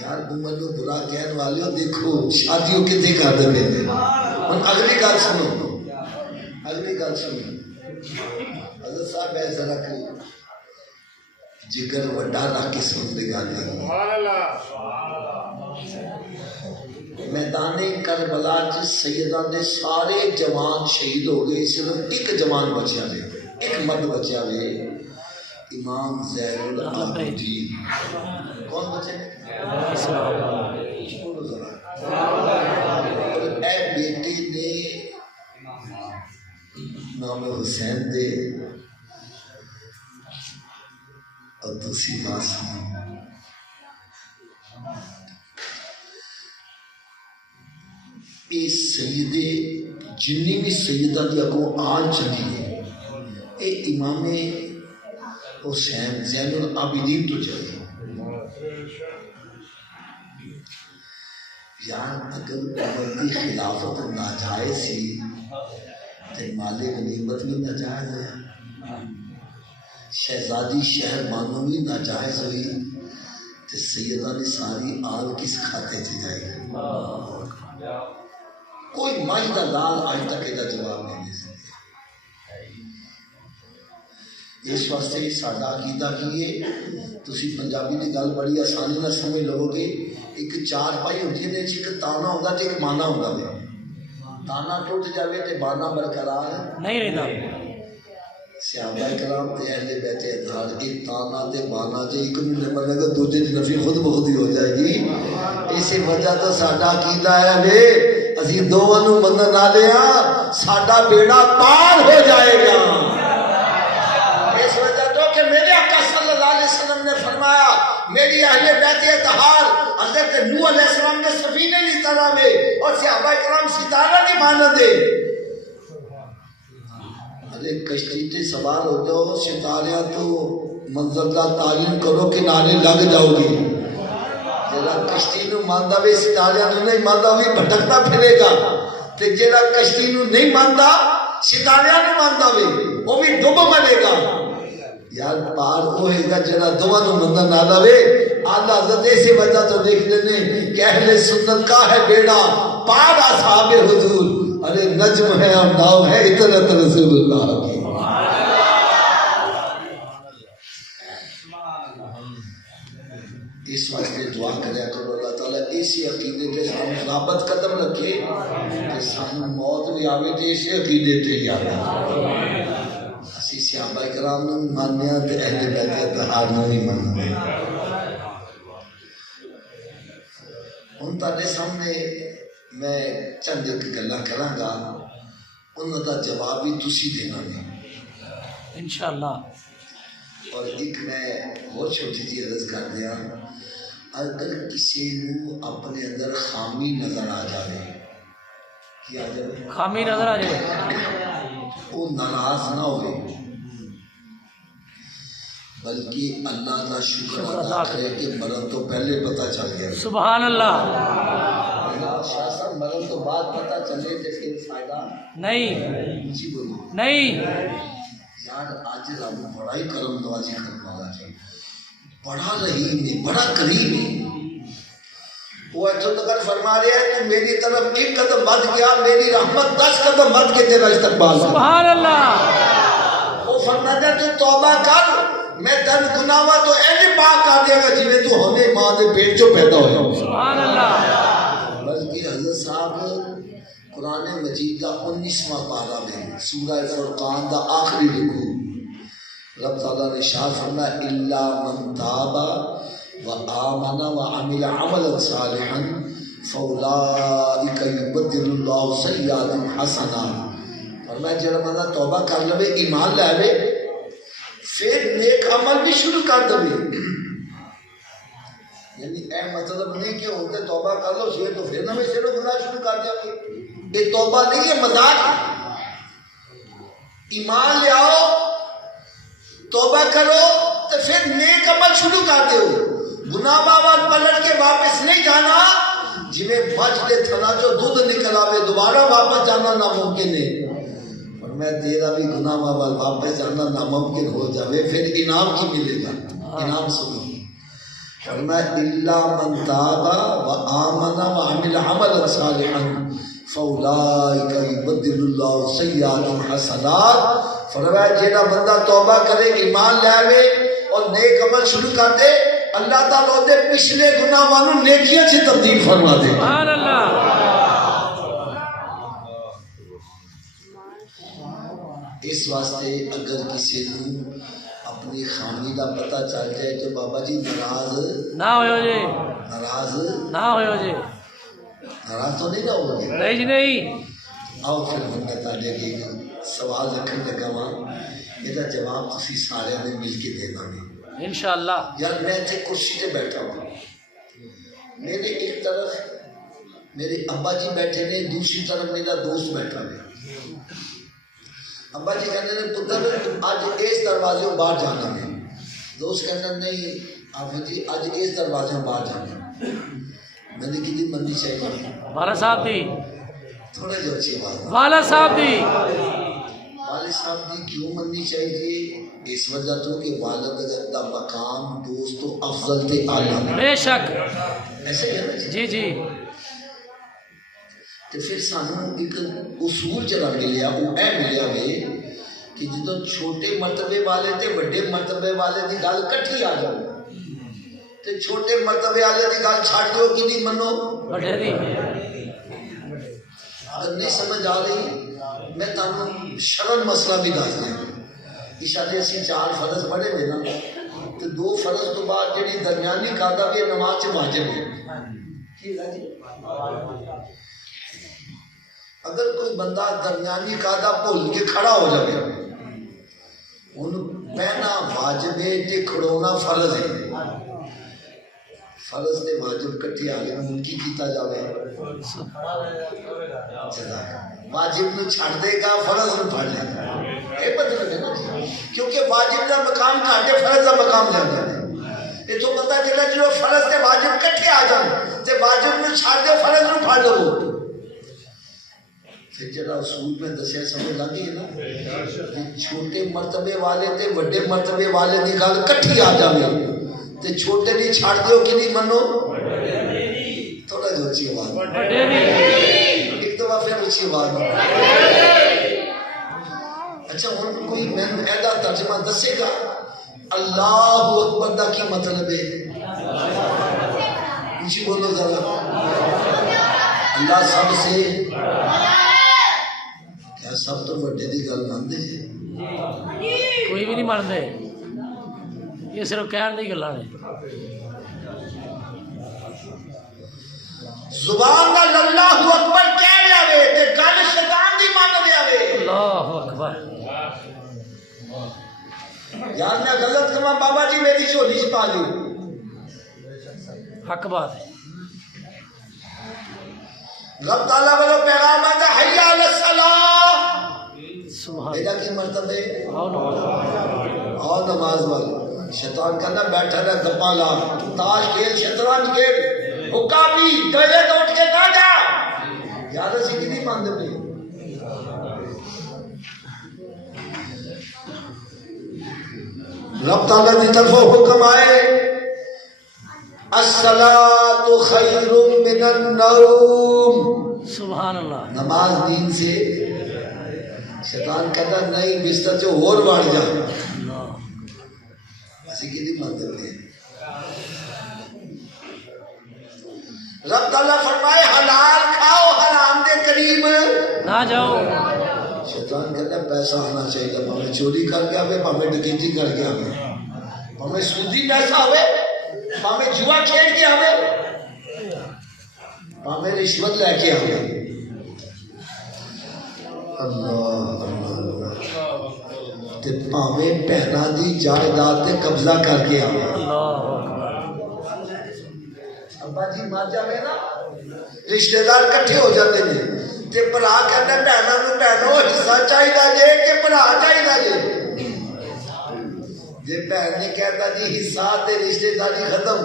یار عمر کو برا کہنے والے دیکھو شادیوں کتنے کر دے ہیں. اگلی گل سنو اگلی گل سنو. حضرت صاحب ہے ذرا کہ جگر وڈا نہ قسم دے گانے. سبحان اللہ. میدان کربلا چ سیداں دے سارے جوان شہید ہو گئے صرف ایک جوان بچیا وے ایک مرد بچیا وے امام زین العابدین. کون بچے؟ اے بیٹے نے نام حسین دے اور دوسری معصوم اس سیدے جنی بھی سیدہ دی اگوں آن چلی ہے اے امام حسین زین العابدین تو چلی. یار اگر عمر کی خلافت ناجائز سی تو مال غنیمت بھی ناجائز ہے شہزادی شہر بانو بھی ناجائز ہوئی تو سیدہ نے ساری آل کس کھاتے سے جائے گی؟ کوئی مائی دا لال آج تک یہ جواب نہیں دے سکتے۔ اس واسطے ساڈا عقیدہ کی ہے، تسی پنجابی کی گل بڑی آسانی نہ سمجھ لو گے۔ ایک چار پائی ہوتی ہے، ایک تانا ہوتا ہے ایک بانا ہوتا ہے۔ تانا ٹوٹ جاوے تے بانا برقرار نہیں رہتا۔ صحابہ کرام تے اہل بیت اطہار ایک تانا تے بانا جے ایک نوں نہیں بنے گا دوجے دی نفی خود بخود ہی ہو جائے گی۔ اسی وجہ تو ساڈا عقیدہ ہے وے اسی دوواں نوں منن والے ہاں، ساڈا بیڑا پار ہو جائے گا۔ اس وجہ تو کہ میرے آقا صلی اللہ علیہ وسلم نے فرمایا میری اہل بیت اطہار حضرت نوح علیہ السلام نے سفینے نہیں تراوے اور صحابہ کرام ستارہ نہیں مانندے۔ ارے کشتی تے سوار ہو جاؤ، ستاریاں تو منزل دا تعین کرو کنارے لگ جاؤ گے۔ جڑا کشتی نو ماندا وے ستاریاں نو نہیں ماندا وی بھٹکتا پھرے گا، تے جڑا کشتی نو نہیں ماندا ستاریاں نو ماندا وے وہ بھی ڈوب مرے گا۔ یار پار ہوئے گا جڑا دعا نو مندر نہ لوے۔ آلہ حضرت اسی وجہ تو دیکھ لینے کہ اہل سنت کا ہے بیڑا پار اصحاب حضور۔ ارے نجم ہے اور ناؤ ہے اطرت رسول اللہ کی۔ اس واسطے دعا کریا کرو اللہ تعالیٰ اسی عقیدے تے سانو ثابت قدم رکھے کہ سانو موت بھی آوے تے اسی عقیدے تے ہی آوے۔ اسی صحابہ کرام نے مانیا تے اہل بیت اطہار نے بھی مانیا۔ ہن تہاڈے سامنے میں چند ایک گلاں کراں گا، انہاں دا جواب بھی تسی دینا ہے انشاءاللہ۔ اور ایک میں بہت چھوٹی جی عرض کر دیا، اگر کسی نو اپنے اندر خامی نظر آ جائے، کیا جائے خامی نظر آ جائے، وہ ناراض نہ ہوئے بلکہ اللہ کا شکر ادا کرے کہ مرن تو پہلے پتہ چل گیا۔ سبحان اللہ۔ شاہ صاحب مرن تو بعد پتہ چلے تو پھر فائدہ نہیں جی بولو نہیں۔ یار آج رب بڑا ہی کرم نوازی کرنے والا ہے، بڑا رحیم ہے، بڑا کریم ہے۔ وہ ایتھوں تک فرما رہے ہیں تو میری طرف ایک قدم بڑھ گیا، میری رحمت 10 قدم بڑھ کے تیرا استقبال۔ سبحان اللہ۔ وہ فرماتا ہے تو توبہ کر، میں دن گناہاں تو ایسے پاک کر دیا گا جویں تو ہونے ماں دے پیٹ چوں پیدا ہویا۔ سبحان اللہ۔ بلکہ حضرت صاحب قرآن مجید کا 19واں پارہ میں سورہ فرقان دا آخری رکوع رب تعالیٰ نے ارشاد فرمایا الا من تاب وآمن وعمل عملا صالحا فاولئک یبدل اللہ سیئاتہم حسنات۔ فرمایا جڑا بندہ توبہ کر لے، ایمان لے لے، پھر نیک عمل بھی شروع کر دے۔ یعنی اے مطلب نہیں کہ ہوتے توبہ کر لو پھر تو پھر نہ سے گناہ شروع کر دیا کہ یہ توبہ نہیں ہے، مذاق ہے۔ ایمان لے آؤ، توبہ کرو تو پھر نیک عمل شروع کر دو۔ گناہ بابا پلٹ کے واپس نہیں جانا، جویں بچ دے تھنا جو دودھ نکل آوے دوبارہ واپس جانا ناممکن ہے۔ اور میں تیرا بھی گناہ بابا واپس جانا ناممکن ہو جاوے پھر انعام کی ملے گا؟ انعام سنو، فرمایا الا من تاب وآمن وعمل عملا صالحا فاولئک یبدل اللہ سیئاتہم حسنات۔ فرمایا جیڑا بندہ توبہ کرے، ایمان لے آوے اور نیک عمل شروع کر دے، اللہ تعالیٰ دے پچھلے گناہاں نوں نیکیاں سے تبدیل فرما دے۔ سبحان اللہ۔ اس واسطے اگر کسی نوں اپنی خامی دا پتہ چل جائے تو بابا جی ناراض نہ ہوئے جی، ناراض نہ ہوئے جی، ناراض تو نہیں رہو گے؟ نہیں جی نہیں۔ آؤ پھر ہم میں تاڑے کی سوال رکھن لگا وا، یہ جواب تسی سارے نے مل کے دینا ہے انشاءاللہ۔ یار میں اتنے کرسی تے بیٹھا ہوں، میرے ایک طرف میرے ابا جی بیٹھے نے، دوسری طرف میرا دوست بیٹھا ہے۔ ابا جی کہتے ہیں پتر آج اس دروازے باہر جانا ہے، دوست کہتے ہیں نہیں آپ جی آج اس دروازے باہر جانا۔ میں نے کتنی منی چاہیے؟ والا صاحب دی، تھوڑے جو اچھی بات والا صاحب دی، والد صاحب دی کیوں مننی چاہیے؟ اس وجہ تو کہ والد دا مقام دوست و افضل تے اعلیٰ بے شک ایسے ہی ہے نا جی جی تو پھر سانوں ایک اصول جڑا ملیا وہ اے ملیا وے کہ جدوں چھوٹے مرتبے والے تے بڑے مرتبے والے دی گل کٹھی آ جائے تے چھوٹے مرتبے والے دی گل چھڑ دیو کہ نہیں منو بڑے دی اگر نہیں سمجھ آ رہی میں تمہیں شرن مسئلہ بھی دس دیا اشارے اسی 4 فرض پڑھے ہوئے نا تو 2 فرض تو بعد جڑی درمیانی قاعدہ بھی نماز سے واجب ہے کی ہے جی اگر کوئی بندہ درمیانی قاعدہ بھول کے کھڑا ہو جائے ان بہنا واجب ہے تے کھڑونا فرض ہے فرض تے واجب کٹھی آ گئے ان کی کیتا جاوے واجب نو چھڑ دے گا فرض نو پڑھ لے گا یہ مطلب ہے نا کیونکہ واجب دا مقام کاٹے فرض دا مقام زیادہ ہے یہ تو بندہ چلا جو فرض تے واجب کٹھے آ جان تے واجب نو چھڑ دے فرض نو پڑھ لو پھر جڑا اصول میں دسیا سمجھ لگی ہے نا کہ چھوٹے مرتبے والے تے بڑے مرتبے والے دی گل کٹھی آ جاوے تے چھوٹے نہیں چھڑ دیو کہ نہیں منو تھوڑا جو اچھی آواز ایک دفعہ پھر اچھی آواز اچھا ہن کوئی میں ایدا ترجمہ دسے گا اللہ اکبر دا کی مطلب ہے اونچی بولو ذرا اللہ سب سے کیا سب تو بڑے دی گل مانتے جی کوئی بھی نہیں مانتے یہ صرف کہنے دی گلاں نے زبان دا اللہ اکبر کہہ لیا وے تے گل شیطان دی مان لیا وے اللہ اکبر یار میں غلط کما بابا جی میری جھولی چ پا لی حق بات ہے رب تعالیٰ بولو پیغام ہے حی علی الصلاۃ سبحان میرا کی مرتبہ ہے آؤ نماز اور نماز والا شیطان کہنا بیٹھا رہا گپا لا تاش کھیل شطرنج کھیل حکا بھی گلے تو اٹھ کے نہ جا یار اسی کی نہیں مانتے پہ رب تعالیٰ کی طرف حکم آئے الصلاۃ خیر من النوم سبحان اللہ نماز نیند سے شیطان کہتا نہیں بستر سے اور بڑھ جا اسی کی نہیں مانتے ہوئے رب تعالیٰ فرمائے حلال کھاؤ حرام دے قریب نہ جاؤ شیطان کہتا پیسہ آنا چاہیے پاوے چوری کر کے آوے پاوے ڈکیتی کر کے آوے پاوے سودی پیسہ ہوئے پاوے جوا کھیل کے آوے پاوے رشوت لے کے آوے اللہ اللہ تے پاوے پہنا دی جائیداد تے قبضہ کر کے آوے اللہ اکبر ابا جی مر جاوے نا رشتہ دار کٹھے ہو جاتے ہیں تے بھرا کہنا بہنا نو بہنو حصہ چاہیے جے کہ بھرا چاہیے جے جے بہن نے کہتا جی حصہ تے رشتے داری ختم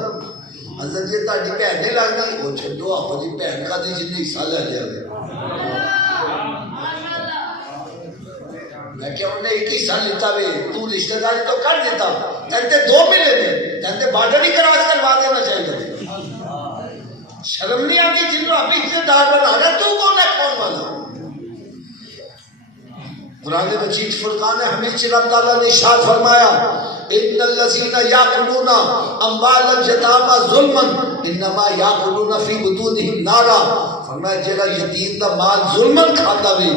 حضرت جی تہاڈی بہن نے لگنی وہ چھڈو آپو جی بہن کا دی جن حصہ لے لیا میں کہ انہیں ایک حصہ لیتا وے تو رشتے داری تو کر دیتا کہتے 2 ملے نے کہتے بارڈر ہی کراس کروا دینا چاہیے شرم نہیں آتی جن کو اپنی حصے دار بنانا تو کون ہے کون والا قرآن مجید فرقان حمید سے رب تعالیٰ نے ارشاد فرمایا ان الذین یاکلون اموال الیتامی ظلما انما یاکلون فی بطونہم نارا فرمایا جڑا یتیم دا مال ظلما کھاتا وے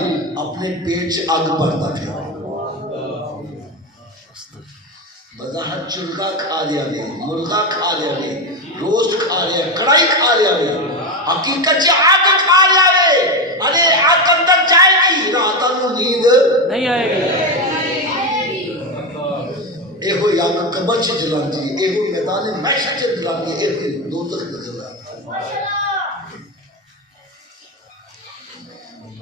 اپنے پیٹ سے آگ بھرتا پھر بظاہر چرگا کھا لیا وے مرغا کھا لیا وے روسٹ کھا لیا کڑائی کھا لیا وے حقیقت سے آگ کھا لیا وے ارے آگ اندر جائے گی راتاں نو نیند نہیں آئے گی اے ہوئی آگ قبر سے جلان دی اے ہوئی میدان محشر سے جلان دی اے ہوئی دوزخ سے جلان دی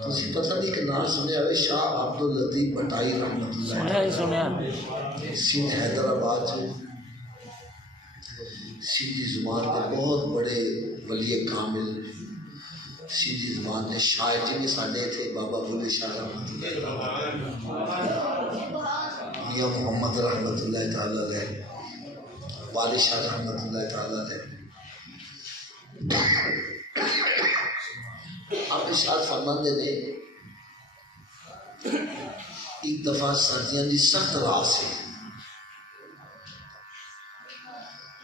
تسی پتہ نہیں کہ نام سنیا ہوئے شاہ عبداللطیف بٹائی رحمت اللہ سنیا سندھ حیدرآباد سے سندھی زبان کے بہت بڑے ولی کامل سیدھی زبان نے شاعر جی میں ساڈے تھے بابا بلے شاہ رحمت اللہ میاں محمد رحمت اللہ تعالی علیہ والد شاہ رحمت اللہ تعالی علیہ آپ ارشاد فرماندے نے ایک دفعہ سردیاں دی سخت رات سے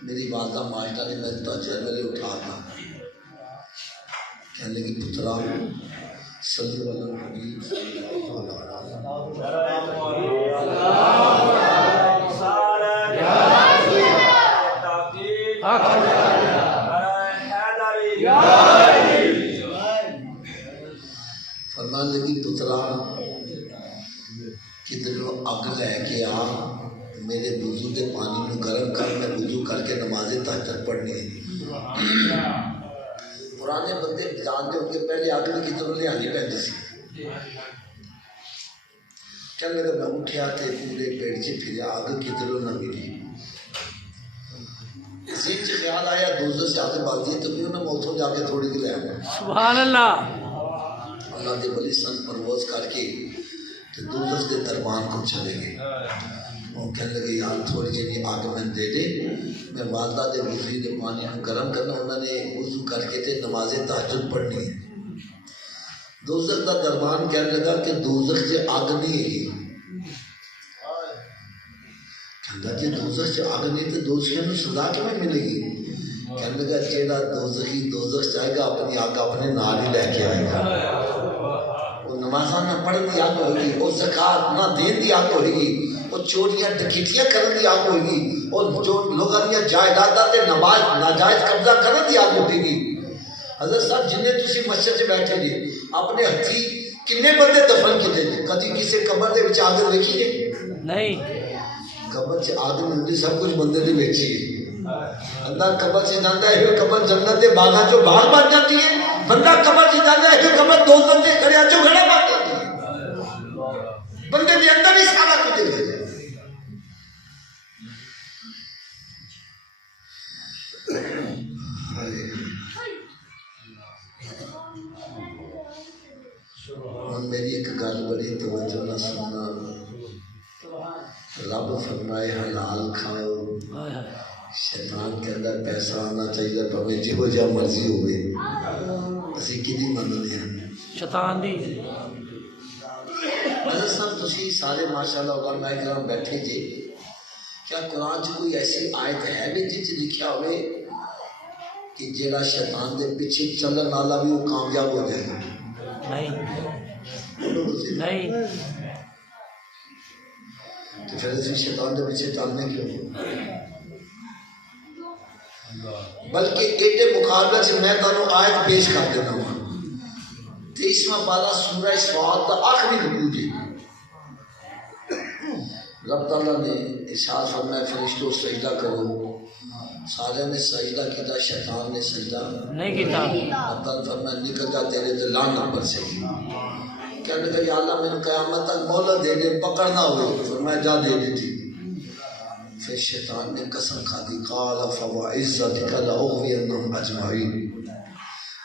میری والدہ ماجدہ نے میں تہجد ویلے اٹھانا کہنے لگی پترا صلی اللہ علیہ فرمان لگی پترا کدھروں اگ لے کے آ میرے وضو کے پانی میں گرم کر میں وضو کر کے نماز تہجد پڑھنی ہے پرانے بندے جانتے ہوں کہ پہلے آگ کی کدھروں لے آنی پہنتی سی کہنے لگا میں اٹھیا تے پورے پیٹ سے پھرے آگ کدھروں نہ ملی ذہن سے خیال آیا دوزخ سے آگے بات دی تو کیوں نہ موتوں جا کے تھوڑی کے لے آنا سبحان اللہ اللہ دے ولی سن پرواز کر کے دوزخ کے دربان کو چلے گئے وہ کہنے لگے یار تھوڑی جی آگ میں دے دے میں والدہ دے وضو دے پانی کو گرم کرنا انہوں نے وضو کر کے تے نماز تہجد پڑھنی ہے دوزخ دا دربان کہنے لگا کہ دوزخ سے آگ نہیں ہے کہنے لگا کہ دوزخ سے آگ نہیں تو دوزخیوں میں سزا کیوں ملے گی کہنے لگا جیڑا دوزخی دوزخ جائے گا اپنی آگ اپنے نال ہی لے کے آئے گا وہ نمازاں نہ پڑھن دی آگ ہوئے گی وہ زکات نہ دین دی آگ ہوئے گی وہ چوریاں ڈکیٹیاں کرن دی آگ ہوئے گی اور جو لوگاں دی جائیداداں تے ناجائز قبضہ کرن دی آگ ہوئے گی حضرت صاحب جنہیں تسی مسجد سے بیٹھے جی اپنے ہتھی کنے بندے دفن کیتے جی کدی کسی قبر دے وچ آگ ویکھی جی نہیں قبر سے آگ نہیں ہوندی سب کچھ بندے نے ویکھی بندہ قبر سے جاندا ہے قبر جنت دے باغاں چوں باغ بن جاتی ہے بندہ قبر سے جاندا ہے قبر دوزخ دے گھڑیاں چوں گھڑا بن جاتی ہے بندے دے اندر ہی سارا کچھ ہے میری ایک گل بڑی توجہ نہ سننا رب فرمائے حلال کھاؤ شیطان کہتا ہے پیسہ آنا چاہیے پویں جہو جہا مرضی ہوئے اسی کدی مننے ہیں شیطان دی حضرت صاحب تسی سارے ماشاءاللہ علماء کرام بیٹھے جی کیا قرآن چ کوئی ایسی آیت ہے بھی جس لکھیا ہوئے کہ جیڑا شیطان دے پیچھے چلن والا بھی وہ کامیاب ہو جائے گا نہیں نہیں تو پھر اسی شیطان دے پیچھے چلنے کیوں بلکہ ایٹے مقابلے سے میں تانوں آیت پیش کر دینا ہوں 23واں پارہ سورہ سواد کا آخری رکوع جی رب تعالیٰ نے ارشاد فرمایا فرشتوں سجدہ کرو سارے نے سجدہ کیتا شیطان نے سجدہ نہیں کیتا رب تعالیٰ فرمایا نکل جا تیرے تے لعنت پر سے کہنے لگا یا اللہ میں قیامت تک مہلت دے دے پکڑنا ہوئے فرمایا جا دے دیتی پھر شیطان نے قسم کھا دی قال فوعزتک لاغوینہم اجمعین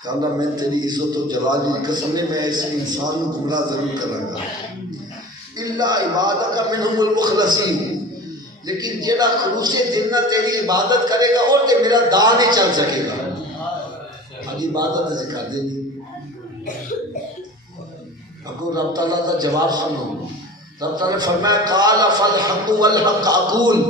کہ اللہ میں تیری عزت و جلال کی قسم ہے میں اس انسان کو گمراہ ضرور کروں گا الا عبادک منہم المخلصین لیکن جیڑا خلوص دل نہ تیری عبادت کرے گا اور تے میرا داں نہیں چل سکے گا خالی عبادت سے کر دینی اگو رب تعالیٰ کا جواب سنو رب تعالیٰ نے فرمایا قال فالحق والحق اقول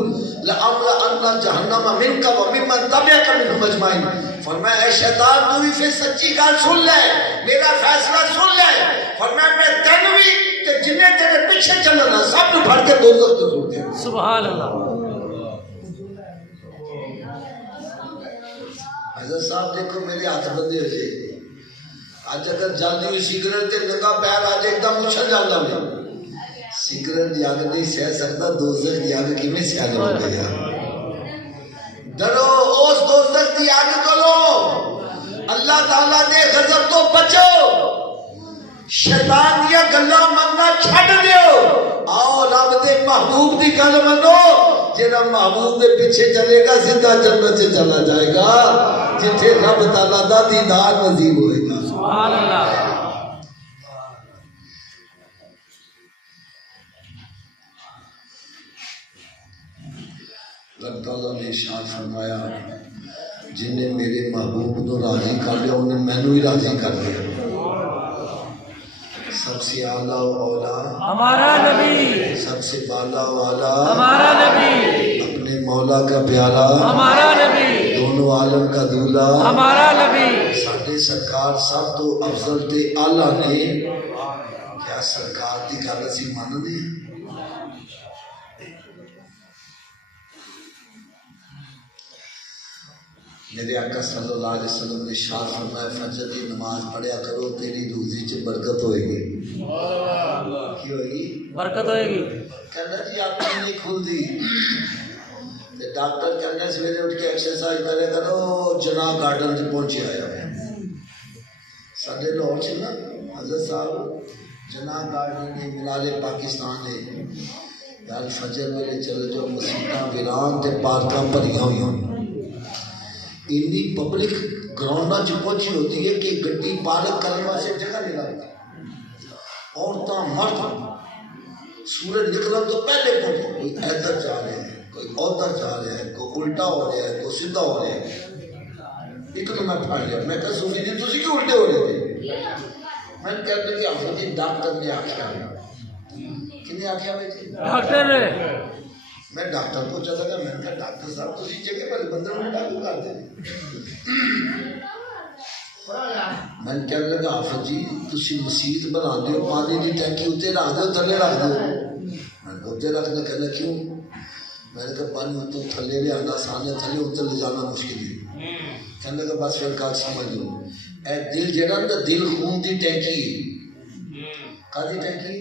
لأملأن جہنم منک وممن تبعک منہم اجمعین فرمایا اے شیطان تو بھی پھر سچی گل سن لے میرا فیصلہ سن لے فرمایا میں تینوں بھی کہ جنہیں تیرے پیچھے چلنا سب نے بھر کے دوزخ میں سن دیا سبحان اللہ حضرت صاحب دیکھو میرے ہاتھ بندے ہو جائے آج اگر جلدی ہوئی سگریٹ تے نگاہ پیر آج ایک دم اچھل جانا میں سگریٹ دی آگ نہیں سہ سکتا دوزخ دی آگ کی میں سہ لوں گیا ڈرو اس دوزخ دی آگ کو لو اللہ تعالیٰ دے غضب تو بچو شیطان دیا گلہ مننا چھڑ دیو آؤ رب دے محبوب دی گل منو جہاں محبوب کے پیچھے چلے گا سیدھا جنت سے چلا جائے گا جتھے رب تعالیٰ دا دیدار نصیب ہوئے گا. سبحان اللہ. رب تعالیٰ نے ارشاد فرمایا جن نے میرے محبوب کو راضی کر لیا انہیں مینوں ہی راضی کر لیا. سب سے اعلیٰ و اولا ہمارا نبی, سب سے بالا والا ہمارا نبی, اپنے مولا کا پیارا ہمارا نبی, دونوں عالم کا دولہا ہمارا نبی. ساڈے سرکار سب تو افضل تے اعلیٰ نے. کیا سرکار دی گل اسی مننے ہیں؟ میرے آقا صلی اللہ علیہ وسلم نے ارشاد فرمایا فجر کی نماز پڑھیا کرو تیری روزی چ برکت ہوئے گی. کی ہوئے گی؟ برکت ہوئے گی. کہنا جی آپ کی نہیں کھلتی تے ڈاکٹر کہنا سویرے اٹھ کے ایکسرسائز کرے کرو جناح گارڈن سے پہنچے آیا. ساڈے لاہور چ نا حضرت صاحب جناح گارڈن نے ملال پاکستان ہے یار فجر ویلے چلے جاؤ مسیتاں ویران تے پارکاں بھریاں ہوئی ہوں. اتنی پبلک گراؤنڈاں چ پہنچی ہوتی ہے کہ گڈی پارک کرنے واسطے جگہ نہیں لگتی. عورتاں مرد سورج نکلنے تو پہلے پہنچے. کوئی ادھر جا رہے ہیں, کوئی ادھر جا رہا ہے, کوئی الٹا ہو رہا ہے, کوئی سیدھا ہو رہا ہے. ایک تو میں پڑھ لیا, میں کہا صوفی جی تسی کیوں الٹے ہو رہے تھے؟ میں نے کہا کہ حضرت جی ڈاکٹر نے آخیا. کنے آخیا بھائی جی؟ ڈاکٹر نے. میں ڈاکٹر کو چلا گیا, میں نے کہا ڈاکٹر صاحب تو اسی جگہ پر بندر میں ڈاکٹر کر دیں. میں نے کہنے لگا آفت جی تسی مسجد بنا دیو پانی کی ٹینکی اتنے رکھ دو تھلے رکھ دو. میں نے کہا اتنے رکھنا. کہنا کیوں؟ میں نے کہا پانی اتوں تھلے لے آنا آسان ہے, تھلے اتر لے جانا مشکل ہے. کہنے لگا بس پھر کل سمجھ لو اے دل جہاں نا دل خون کی ٹینکی ہے. کدی ٹینکی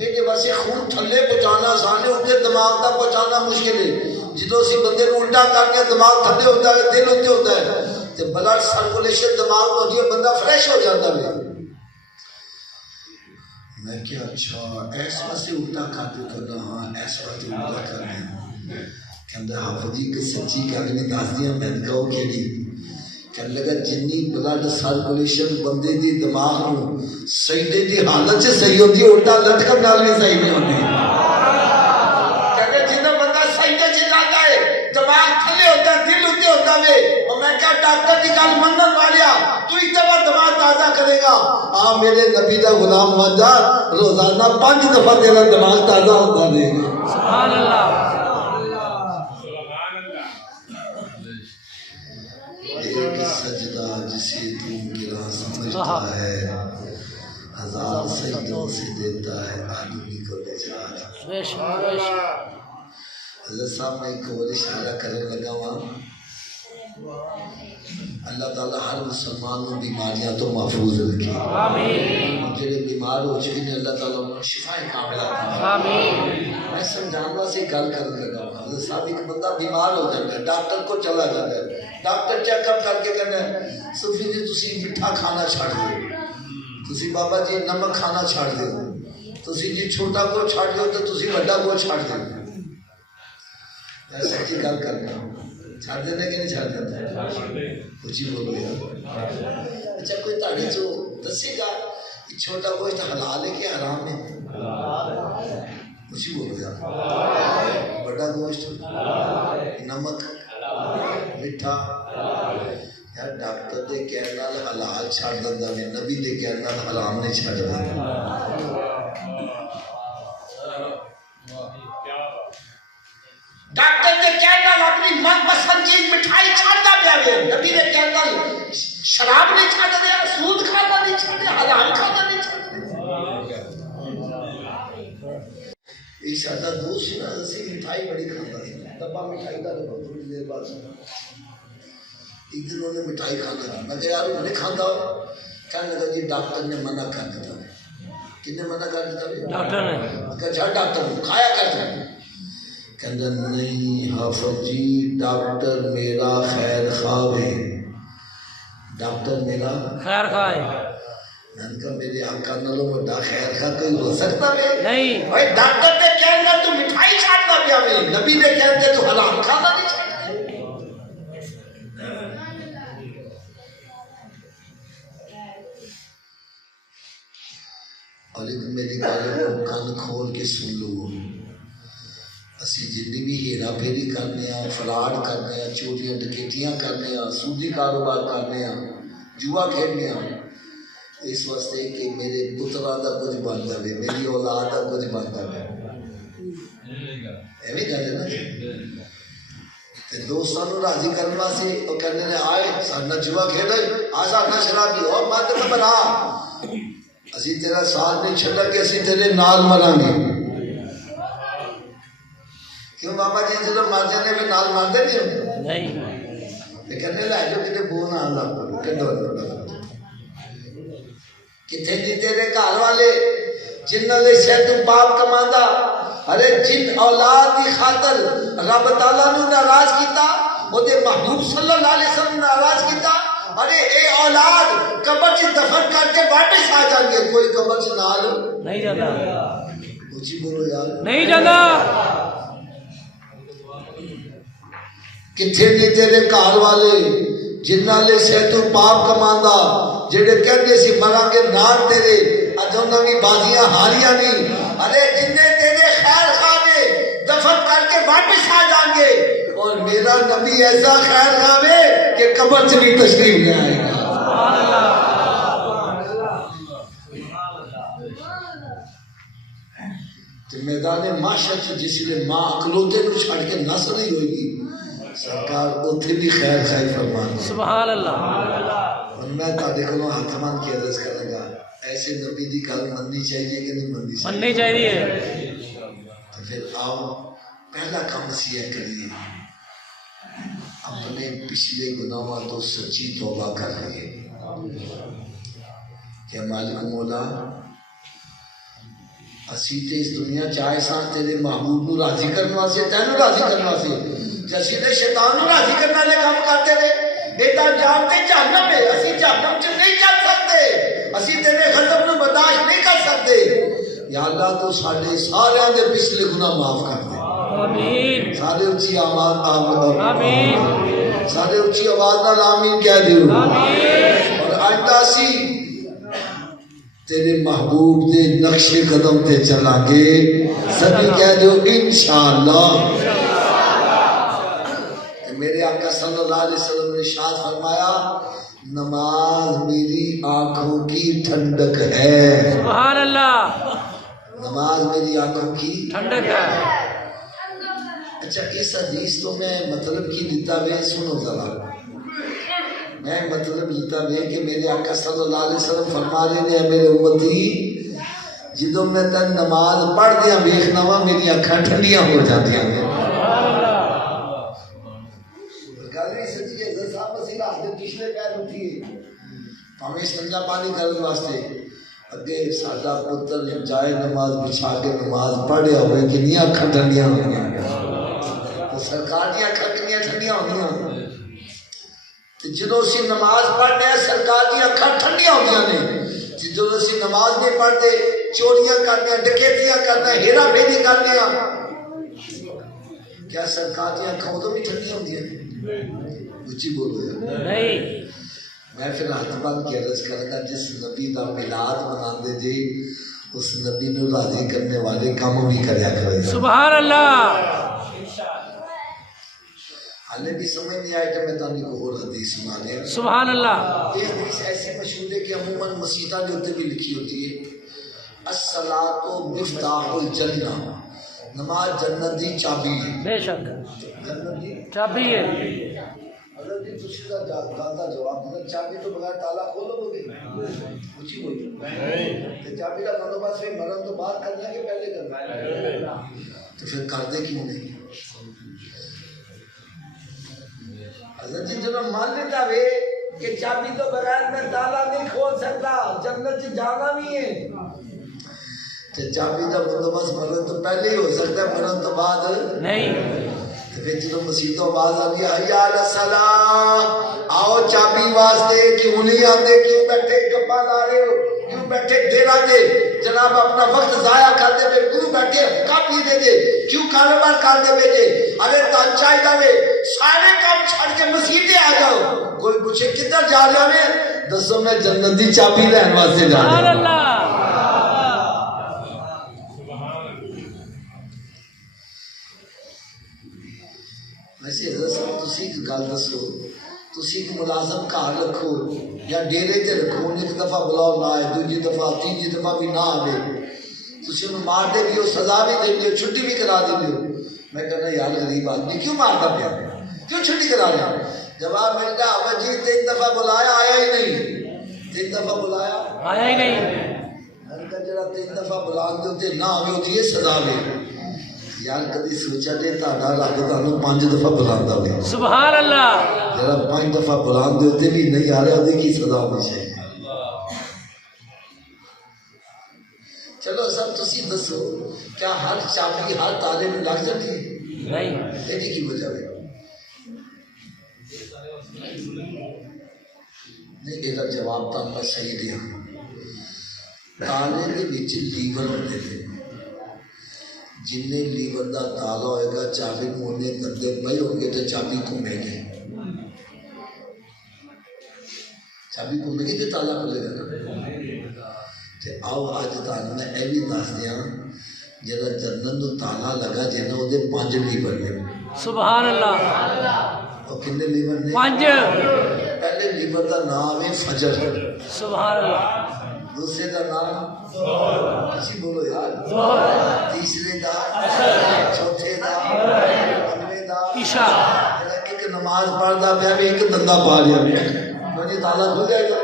یہ ویسے خون تھلے پہنچانا آسان ہے, اتنے دماغ تک پہنچانا مشکل ہے. جدو اسی بندے کو الٹا کر کے دماغ تھلے ہوتا ہے دل اتنے ہوتا ہے تو بلڈ سرکولیشن دماغ میں ہوتی ہے, بندہ فریش ہو جاتا ہے. میں کیا اچھا ایس واسطے الٹا کر دو کرنا. ہاں ایس واسطے الٹا کرنا. کہندا حافظ جی کہ سچی گل نہیں دس دیا. میں نے کہا کہڑی؟ کہنے لگا جنی بلڈ سرکولیشن بندے دی دماغ نو سجدے دی حالت سے صحیح ہوتی ہے الٹا لٹکن نال بھی صحیح نہیں ہوتی. کہتے جنہ بندہ سجدے سے جاتا ہے دماغ تھلے ہوتا ہے دل اتنے ہوتا ہے. اور میں کہا ڈاکٹر کی گل منن والیا تو ایک دفعہ دماغ تازہ کرے گا. آ میرے نبی دا غلام بن جا, روزانہ 5 دفعہ تیرا دماغ تازہ ہوتا رہے گا. سبحان اللہ. ایک سجدہ جسے تو گرا سمجھتا ہے, 1000 سجدوں سے دیتا ہے آدمی کو نجات. بے شک بے شک. حضرت صاحب میں ایک اور اشارہ کرنے لگا ہوں. اللہ تعالیٰ ہر مسلمان کو بیماریاں تو محفوظ رکھے. آمین. جڑے بیمار ہو چکے ہیں اللہ تعالیٰ انہیں شفائیں کاملہ عطا. آمین. میں سمجھانے واسطے گل کرنے لگا ہوں. حضرت صاحب ایک بندہ بیمار ہو جاتا ہے, ڈاکٹر کو چلا جاتا ہے, ڈاکٹر چیک اپ کر کے کہنا ہے صوفی جی تسی میٹھا کھانا چھڑ دو, تسی بابا جی نمک کھانا چھڑ دو, تسی جی چھوٹا کو چھڑ دو تو تسی بڑا کو چھڑ دو. میں سچی گل کرنا ہوں, چھڑ دینا کہ نہیں چھڑ دینا؟ کچھ ہی بولو یار. اچھا کوئی تاڑی چو دسے گا چھوٹا گوشت حلال ہے کہ حرام ہے؟ کچھ ہی بولو یار. بڑا گوشت نمک میٹھا یار ڈاکٹر دے کہنے نال حلال چھڑ دیندا ہے, نبی دے کہنے نال حرام نہیں چھڑ دیندا. ڈاکٹر دے کہنے نال اپنی من پسند چیز مٹھائی چھڑدا پیا وے, نبی دے کہنے نال شراب نہیں چھڑ دے, سود کھانا نہیں چھڑ دے, حلال کھانا نہیں چھڑ دے. یہ سادہ دوست نا اسی مٹھائی بڑی کھاتا ہے, ڈبا مٹھائی کا ڈبا تھوڑی دیر بعد ایک دن انہوں نے مٹھائی کھانا تھا. میں کہا یار انہوں نے کھانا ہو, کہنے لگا جی ڈاکٹر نے منع کر دیتا. کن نے منع کر دیتا؟ ڈاکٹر نے. کہا ڈاکٹر نے کھایا کرتا ہے. کہنا نہیں حافظ جی ڈاکٹر میرا خیر خواہ ہے, ڈاکٹر میرا خیر خواہ ہے. میں نے کہا میرے آقا نالوں بڑا خیر کا کوئی ہو سکتا ہے؟ نہیں بھائی ڈاکٹر نے کہنا تو مٹھائی چھاٹنا پیا میں، نبی نے کہتے تو حرام کھانا نہیں چھاٹنا۔ اور ایک میری گل کو کن کھول کے سن لو، اسی جنی بھی ہیرا پھیری کرنے ہیں، فراڈ کرنے ہیں، چوریاں ڈکیتیاں کرنے ہیں، سودی کاروبار کرنے ہیں، جوا کھیلنے ہیں، اس واسطے کہ میرے پترا دا کچھ بن جائے، میری اولاد دا کچھ بن جائے، ایویں گل ہے نا جی۔ دوستوں کو راضی کرنے واسطے وہ کہنے نے آئے سارا جوا کھیلے، آ سارا شرابی اور مت نہ بنا، اسی تیرا ساتھ نہیں چھڑا گے، اسی تیرے نال مران گے۔ کیوں بابا جی جب مر جانے میں نال مار دے نہیں؟ نہیں کہنے لائے جو کتے بو نہ اللہ پڑھو کتنے دی تیرے گھر والے جن نے شہد پاپ کماندا، ارے جن اولاد دی خاطر رب تعالیٰ نے ناراض کیتا، وہ دے محبوب صلی اللہ علیہ وسلم ناراض کیتا، ارے اے اولاد قبر چ دفن کر کے واپس آ جان گے، کوئی قبر چ نال نہیں جانا، اچھی بولو یار، نہیں جانا۔ کتنے دی تیرے گھر والے جنہ لے صحت پاپ کماندا، جڑے کہندے سی مراں گے نال تیرے، اج انہاں بھی بازیاں ہاریاں نہیں، ارے جنے تیرے خیر خواہ نے دفن کر کے واپس آ جان گے، اور میرا نبی ایسا خیر خواہ ہے کہ قبر سے بھی تشریف لے آئے گا۔ تو میدان معاشر جس لئے ماں اکلوتے نو چھڑ کے نسل نہیں ہوئے گی، سرکار اتنے بھی خیر خواہی فرمان۔ سبحان اللہ۔ اور میں تاڑے کو ہاتھ مان کے عرض کروں گا، ایسے نبی دی گل مننی چاہیے کہ نہیں مننی چاہیے؟ مننی چاہیے۔ تو پھر آؤ پہلا کام سیاہ کریے، اپنے پچھلے گناہوں تو سچی توبہ کر لیے کہ مالک مولا اسی تے اس دنیا چاہے سان تیرے محبوب نو راضی کرنے واسطے، تینوں راضی کرنے واسطے، اسی تے شیطان نو راضی کرنے والے کام کرتے رہے، بیٹا جانتے جہنم ہے، اسی جہنم چ نہیں چل سکتے، اسی تیرے غضب نو برداشت نہیں کر سکتے، یا اللہ تو سارے سارے دے پچھلے گناہ معاف کر دے۔ آمین۔ سارے اچھی آواز آمین۔ سارے اچھی آواز نال آمین کہہ دیو۔ آمین۔ اور آئندہ سی تیرے محبوب دے نقش قدم تے چلا گے، سبھی کہہ دیو انشاءاللہ۔ میرے آقا صلی اللہ علیہ وسلم نے ارشاد فرمایا، نماز میری آنکھوں کی ٹھنڈک ہے۔ سبحان اللہ۔ نماز میری آنکھوں کی ٹھنڈک ہے۔ اچھا اس حدیث تو میں مطلب کی لیتا ہوئے سنو ذرا، میں مطلب لیتا ہوئے کہ میرے آقا صلی اللہ علیہ وسلم فرما رہے ہیں میرے امتی جدوں میں تن نماز پڑھ دیا ویکھنا وا میری اکھاں ٹھنڈیاں ہو جاندیاں نے۔ گل بھی سچی ہے، حضرت صاحب مسیح ہاتھ دے پچھلے پیر اٹھیے پاویں سنجا پانی کرنے واسطے، اگے ساڈا پتر جائے نماز بچھا کے نماز پڑھیا ہوئے کنیاں اکھاں ٹھنڈیاں ہوندیاں، تو سرکار دی اکھاں کنیاں ٹھنڈیاں ہوندیاں، جدو اسی نماز پڑھنے ہیں سرکار دی اکھاں ٹھنڈیاں ہوندیاں نے، جدو اسی نماز نہیں پڑھتے چوریاں کرنے ڈکیتیاں کرنے ہیرا پھیری کرنے، کیا سرکار دی اکھاں ادوں بھی ٹھنڈیاں ہوندیاں نے؟ اچھی بولو یار۔ نہیں۔ میں پھر ہاتھ بن کے عرض کروں گا جس نبی دا میلاد مناندے جی اس نبی نو راضی کرنے والے کام بھی کریا کرے۔ سبحان اللہ۔ حالے بھی سمجھ نہیں آئے کہ میں تانی کو اور حدیث سنا دیا۔ سبحان اللہ۔ یہ حدیث ایسی مشہور ہے کہ عموماً مسیحوں کے اتنے بھی لکھی ہوتی ہے، الصلاۃ مفتاح الجنہ، نماز جنت دی چابی ہے۔ بے شک جنت دی چابی ہے۔ حضرت جی تسی دا گاتا جواب دینا، چابی تو بغیر تالا کھولو گے؟ اچھی بولی تے چابی دا بندوبست پھر مرن تو بعد کرنا ہے کہ پہلے کرنا ہے؟ تو پھر کر دے کیوں نہیں؟ حضرت جی جنہوں مان لیتا وے کہ چابی تو بغیر میں تالا نہیں کھول سکتا، جنت سے جانا بھی ہے، تو چابی دا بندوبست مرن تو پہلے ہی ہو سکتا ہے، مرن تو بعد نہیں۔ تو پھر جدو مسیحوں آواز آ گیا حی علی الصلاۃ، آؤ چابی واسطے، کیوں نہیں آتے، کیوں بیٹھے گپا لا رہے ہو، بیٹھے دینا دے جناب اپنا وقت ضائع کر دے کیوں بیٹھے کام نہیں دے دے کیوں کاروبار کر دے بیٹے اگر تان چاہیے وے سارے کام چھڑ کے مسجد آ جاؤ کوئی پوچھے کدھر جا رہا ہے دسو میں جنت دی چابی لین واسطے جا رہا ہوں ویسے حضرت صاحب تسی ایک گل دسو تسی ایک ملازم گھر رکھو یا ڈیرے تے رکھو ایک دفعہ بلاؤ نہ آئے دوسری دفعہ تیسری دفعہ بھی نہ آئے تسی انہوں مار دے بھی ہو سزا بھی دے بھی ہو چھٹی بھی کرا دے بھی ہو میں کہنا یار غریب آدمی کیوں مارتا پیا کیوں چھٹی کرا لیا جواب ملتا ابا جی 3 دفعہ بلایا آیا ہی نہیں 3 دفعہ بلایا آیا ہی نہیں میں کہا جڑا 3 دفعہ بلان دے ہوتے نہ آئے ہوتی ہے سزا بھی یار کدی سوچا جے تہاڈا رب تانوں 5 دفعہ بلاندا ہوے سبحان اللہ جڑا 5 دفعہ بلاندے ہوتے بھی نہیں آ رہا اودی کی سزا ہونی چاہیے چلو سب تسی دسو کیا ہر چابی ہر تالے میں لگ جاتی ہے نہیں ایڈی کی وجہ ہے نہیں یہ جواب تو میں صحیح دیا تالے دے وچ لیور ہوندے نے جن لیور دا تالا ہوئے گا چابی مونے دندے پے ہوں گے تو چابی گھومے گی چابی گھومے گی تو تالا کھلے گا نا تے آؤ اج تانوں میں اے بھی دس دیاں جڑا جنت نو تالا لگا جنا او دے 5 لیور نے سبحان اللہ او کنے لیور نے 5 پہلے لیور دا نام ہے فجر سبحان اللہ دوسرے دا نام کسی بولو یار تیسرے دا چوتھے دا پنجویں دا عشاء ایک نماز پڑھدا پیا بھی ایک دندا پا لیا پیا جی تالا کھل جائے گا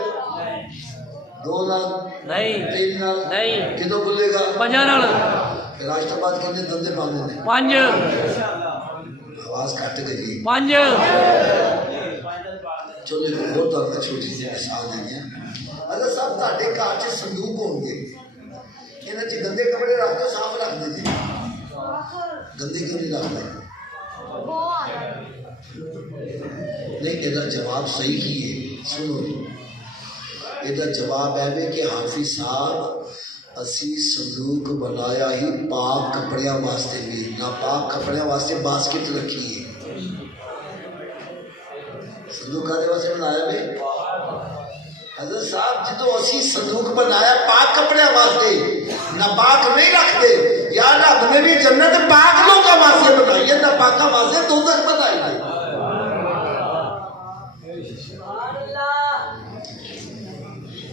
2 نال نہیں 3 نال نہیں کدوں کھلے گا 5 نال پھر آج تو بعد کتنے دندے پاندے نے 5 آواز کٹ گئی 5 چلو ایک اور تو میں چھوٹی سی مثال دینی ہے اگر صاحب تہاڈے گھر چ صندوق ہون گے انہاں چ گندے کپڑے رکھ کے صاف رکھ دے جی گندے کیوں نہیں رکھتے نہیں یہ جواب صحیح ہی ہے سنو یہ جواب ہے کہ حافظ صاحب اسی صندوق بنایا ہی پاک کپڑیاں واسطے بھی نہ پاک کپڑیاں واسطے باسکٹ رکھی ہے صندوق آدھے واسطے بنایا بھی حضرت صاحب جدو اسی صندوق بنایا پاک کپڑے واسطے نہ پاک نہیں رکھتے یا رب نے بھی جنت پاک لوگوں واسطے بنائی ہے نہ پاکا واسطے دوزخ بنائی ہے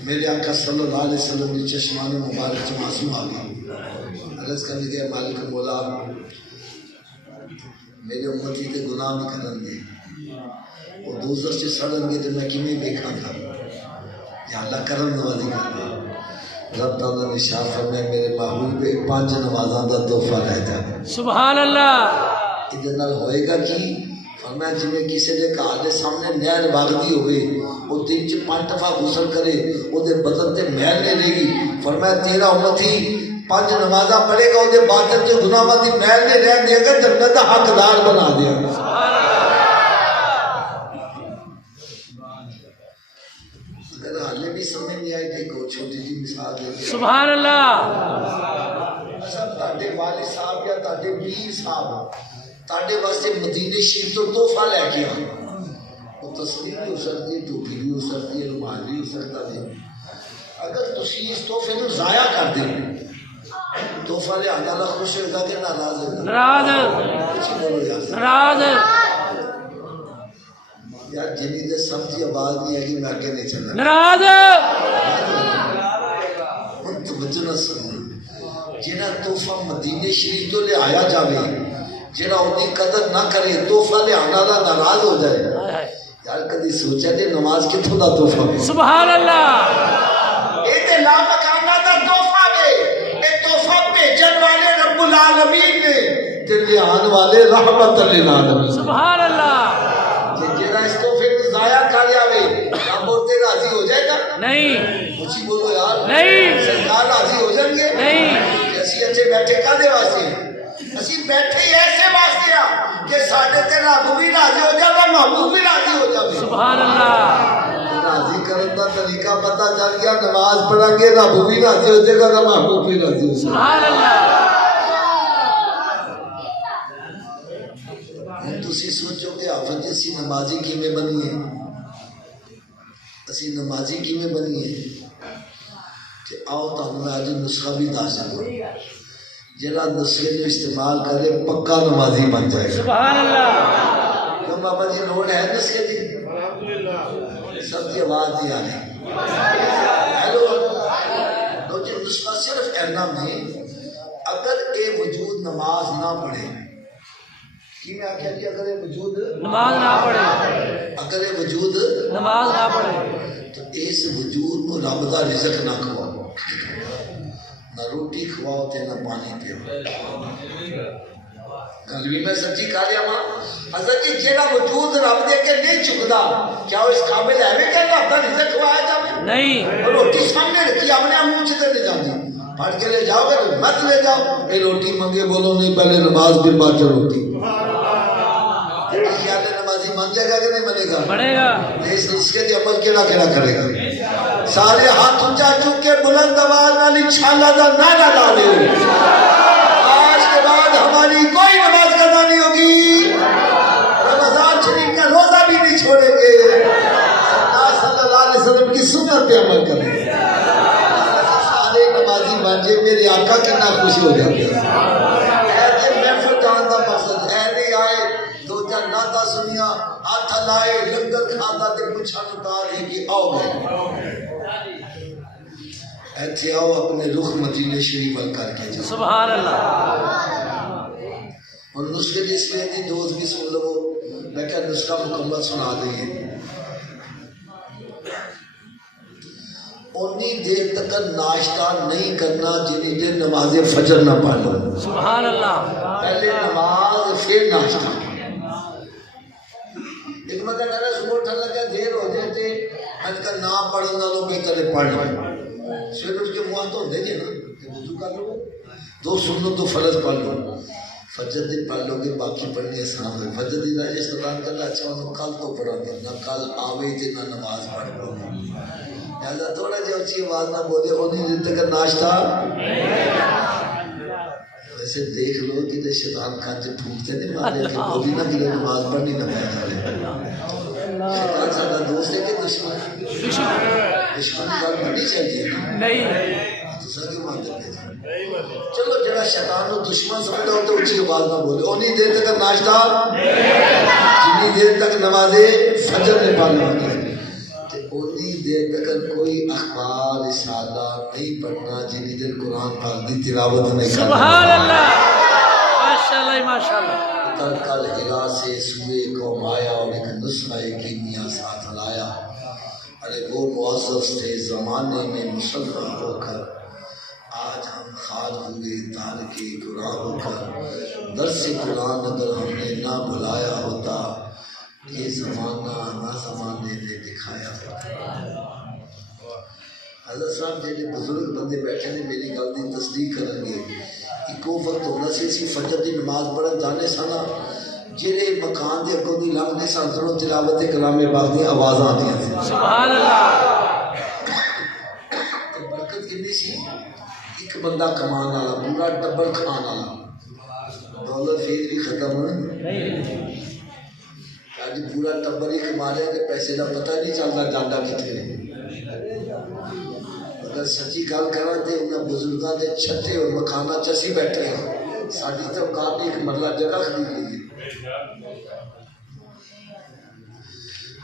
میرے آقا صلی اللہ علیہ وسلم کی چشمان مبارک سے معصوم آ گئی عرض کرنے گئے مالک مولا میرے امتی کے گناہ نہیں کرن گے وہ دوزخ سے سڑن گے تو میں کیویں دیکھا تھا یا اللہ کرم نوازی کر دے رب تعالیٰ نے شاہ فرمائے میرے محبوب پہ 5 نمازاں دا تحفہ رہ جائے سبحان اللہ ادھر نال ہوئے گا کی فرمایا جی میں کسی دے گھر دے سامنے نہر وگدی ہوئے وہ دن چ 5 دفعہ غسل کرے وہ دے بدن تے میل نہیں رہے گی فرمایا تیرا امتی 5 نمازاں پڑھے گا وہ دے باطن تے گناہاں دی میل نہیں رہن دے گا جنت دا حقدار بنا دے گا اگر حالے بھی سمجھ نہیں آئی کہ کوئی چھوٹی جی مثال دے سبحان اللہ اچھا تاڈے والد صاحب یا تاڈے میر صاحب تاڈے واسطے مدینے شریف تو تحفہ لے کے آئے وہ تصویر بھی ہو سکتی ہے ٹوپی بھی ہو سکتی ہے رومال بھی ہو سکتا ہے اگر تسی اس تحفے کو ضائع کر دیں تحفہ لے آنے والا خوش ہوگا کہ ناراض ہوگا ناراض ناراض یار جنی دے سب کی آواز نہیں ہے کہ میں آگے نہیں چلنا ناراض ان توجہ نہ سنو جنہ تحفہ مدینے شریف تو لے آیا جاوے جنہ اپنی قدر نہ کرے تحفہ لے آنا والا ناراض ہو جائے یار کدی سوچا جی نماز کتوں دا تحفہ سبحان اللہ یہ تے لا مکانہ دا تحفہ ہے یہ تحفہ بھیجن والے رب العالمین نے تے لے آن والے رحمت للعالمین سبحان اللہ جنہ اس تحفے کو ضائع کر جاوے رب اور تے راضی ہو جائے گا نہیں مجھے بولو یار نہیں سرکار راضی ہو جائیں گے نہیں کہ اسی اچھے بیٹھے کدے واسطے اسی بیٹھے ہی ایسے واسطے ہیں کہ ساڈے تے رب بھی راضی ہو جائے محبوب بھی راضی ہو جائے سبحان اللہ راضی کرنے کا طریقہ پتہ چل گیا نماز پڑھیں گے رب بھی راضی ہو جائے گا تو محبوب بھی راضی ہو جائے گا سبحان اللہ ہوں تسی سوچو کہ حافظ جی اسی نمازی کیویں بنی ہے اسی نمازی کیویں بنی ہے کہ آؤ تمہیں میں آج نسخہ بھی دس دوں جڑا نسخے کو استعمال کرے پکا نمازی بن جائے گا سبحان اللہ کیوں بابا جی لوڑ ہے نسخے کی سب کی آواز نہیں آ رہی ہیلو لو جی نسخہ صرف اینا میں اگر اے وجود نماز نہ پڑھے کی میں آکھیا جی اگر اے وجود نماز نہ پڑھے اگر اے وجود نماز نہ پڑھے تو اس وجود کو رب دا رزق نہ کھواؤ نہ روٹی کھواؤ تے نہ پانی پیو کل بھی میں سچی کہا لیا ماں حضرت کہ جیڑا وجود رب دے کے نہیں چکدا کیا وہ اس قابل ہے بھی کہ رب دا رزق کھوایا جاوے نہیں اور روٹی سامنے رکھی اپنے منہ سے نہیں جاندی پڑھ کے لے جاؤ گے تو مت لے جاؤ اے روٹی منگے بولو نہیں پہلے نماز پھر بعد چ روٹی نمازی مان جائے گا کہ نہیں بنے گا بڑھے گا اس کے لیے عمل کیڑا کیڑا کرے گا سارے ہاتھ اونچا چک کے بلند آواز والی انشاءاللہ دا نعرہ ڈالے آج کے بعد ہماری کوئی نماز قضا نہیں ہوگی رمضان شریف کا روزہ بھی نہیں چھوڑیں گے سرکار صلی اللہ علیہ وسلم کی سنت پہ عمل کریں گے سارے نمازی بن جائے میرے آقا کتنا خوش ہو جاتے ہیں ایسے محفل جان کا مقصد ہے نہیں آئے دو چار ناتا سنیا ہاتھ لائے لنگر کھاتا تے پوچھا نتار ہے کہ آؤ گئے ایتھے آؤ اپنے رخ مدینہ شریف ول کر کے جاؤ سبحان اللہ اور نسخے جس لیے تھی دوست بھی سن لو میں کہا نسخہ مکمل سنا دیں انی دیر تک ناشتہ نہیں کرنا جنہی دیر نماز فجر نہ پڑھ لو سبحان اللہ پہلے نماز پھر ناشتہ ایک مطلب ہے صبح اٹھنے لگا دیر ہو جائے تھے میں نے کہا نہ پڑھنا لو بہتر ہے پڑھ لو پھر اس کے منہ تو ہوتے نہیں نا کہ وضو کر لو دو سنو تو فرض پڑھ لو فجر دن پڑھ لو گے باقی پڑھنے آسان ہوئے فجر دن راجہ استعمال کرنا اچھا انہوں کل تو پڑھا گے نہ کل آوے تھے نہ نماز پڑھ لو لہذا تھوڑا جہا اچھی آواز نہ بولے انہیں دن تک ناشتہ ویسے دیکھ لو کہ شیطان کھانچے پھوکتے نہیں مارے کہ بولی نہ کہ نماز پڑھنی نہ پڑھ جائے شیطان سارا دوست ہے کہ دشمن دشمن بات بڑھنی چاہیے نہیں تو سر کیوں مانتے ہیں چلو جڑا شیطان کو دشمن سمجھا ہو تو اچھی آواز نہ بولے انہیں دیر تک ناشتہ جنہی دیر تک نماز فجر میں پڑھنا ہوتا ہے انہیں دیر تک کوئی اخبار رسالہ نہیں پڑھنا جنہی دیر قرآن پاک دی تلاوت نہیں کرنا سبحان اللہ ماشاءاللہ ماشاءاللہ کل ہرا سے سوئے قوم آیا اور ایک نسخہ کیمیا ساتھ لایا ارے وہ معزز تھے زمانے میں مسلمان ہو کر آج ہم خال ہوئے تارک قرآن ہو کر درس قرآن اگر ہم نے نہ بلایا ہوتا یہ زمانہ نہ زمانے نے دکھایا ہوتا حضرت صاحب جیسے بزرگ بندے بیٹھے نے میری گل کی تصدیق کریں گے ایک وقت ہونا سی فجر کی نماز پڑھن جانے سنا جہے مکان دے اگوں دی لنگھدے سن اندروں تلاوت کلام پاک دی آوازاں آندیاں تھیں سبحان اللہ برکت کنی سی ایک بندہ کمان والا پورا ٹبر کھان والا دولت پھر بھی ختم آج پورا ٹبر ہی کما لیا کہ پیسے کا پتہ نہیں چلتا جانا کتنے اگر سچی گل کرا تو انہیں بزرگوں کے چھتے اور مکانہ چسی بیٹھے ہیں ساری تو کار ایک مرلہ جگہ خرید لی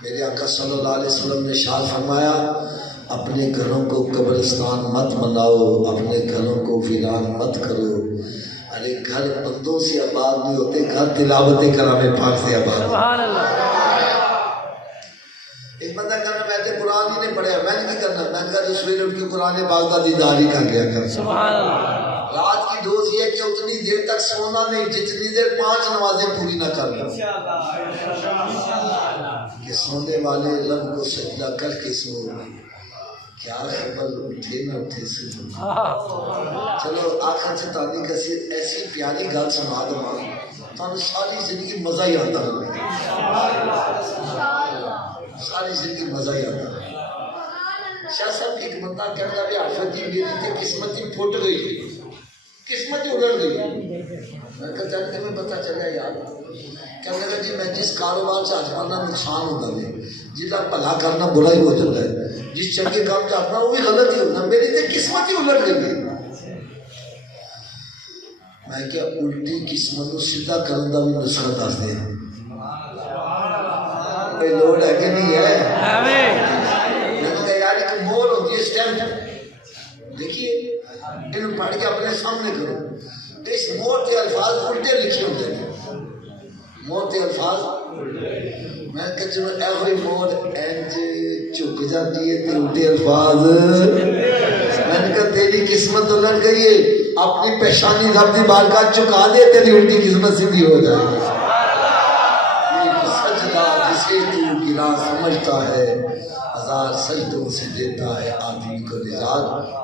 میرے آقا صلی اللہ علیہ وسلم نے ارشاد فرمایا اپنے گھروں کو قبرستان مت بناؤ اپنے گھروں کو ویران مت کرو ارے گھر بندوں سے آباد نہیں ہوتے گھر تلاوت کلام پاک سے آباد سبحان اللہ ایک بندہ کرنا میں تے قرآن ہی نہیں پڑھیا میں نے کی کرنا میں نے کہا جو سویرے اٹھ کے قرآن پاک کا دیدار ہی کر لیا کر سبحان اللہ رات کی ڈوز یہ کہ اتنی دیر تک سونا نہیں جتنی دیر 5 نمازیں پوری نہ کرنا کہ سونے والے رب کو سجدہ کر کے سو کیا خبر اٹھے نہ اٹھے سو چلو آخر سے تانی کسی ایسی پیاری گل سنا دوں تو ساری زندگی مزہ ہی آتا ہے ساری زندگی مزہ ہی آتا ہے شاہ صاحب ایک بندہ کہتا ہے آفت ہی میری تھی قسمت ہی پھٹ گئی قسمت ہی الٹ گئی میں کہتا ہے کہ میں پتہ چلا یار کہنے لگا جی میں جس کاروبار سے آجمانا نقصان ہوتا ہے جس کا بھلا کرنا برا ہی ہو جاتا ہے جس چنگے کام سے آجمانا وہ بھی غلط ہی ہوتا ہے میری تھی قسمت ہی الٹ گئی میں کیا الٹی قسمت کو سیدھا کرنے کا بھی نسخہ دس دے کوئی لوڑ ہے کہ نہیں ہے میں نے کہا یار ایک مور ہوتی ہے اسٹیمپ دیکھیے انہوں پڑھ کے اپنے سامنے کرو اس مور کے الفاظ الٹے لکھے ہوتے ہیں مور کے الفاظ میں کہا چلو اے ہوئی مور اینج چک جاتی ہے تے الٹے الفاظ میں نے کہا تیری قسمت الٹ گئی ہے اپنی پیشانی رب دی بارگاہ چکا دے تیری الٹی قسمت سیدھی ہو جائے گی سجدہ جسے تو گرا سمجھتا ہے ہزار سجدوں سے دیتا ہے آدمی کو نجات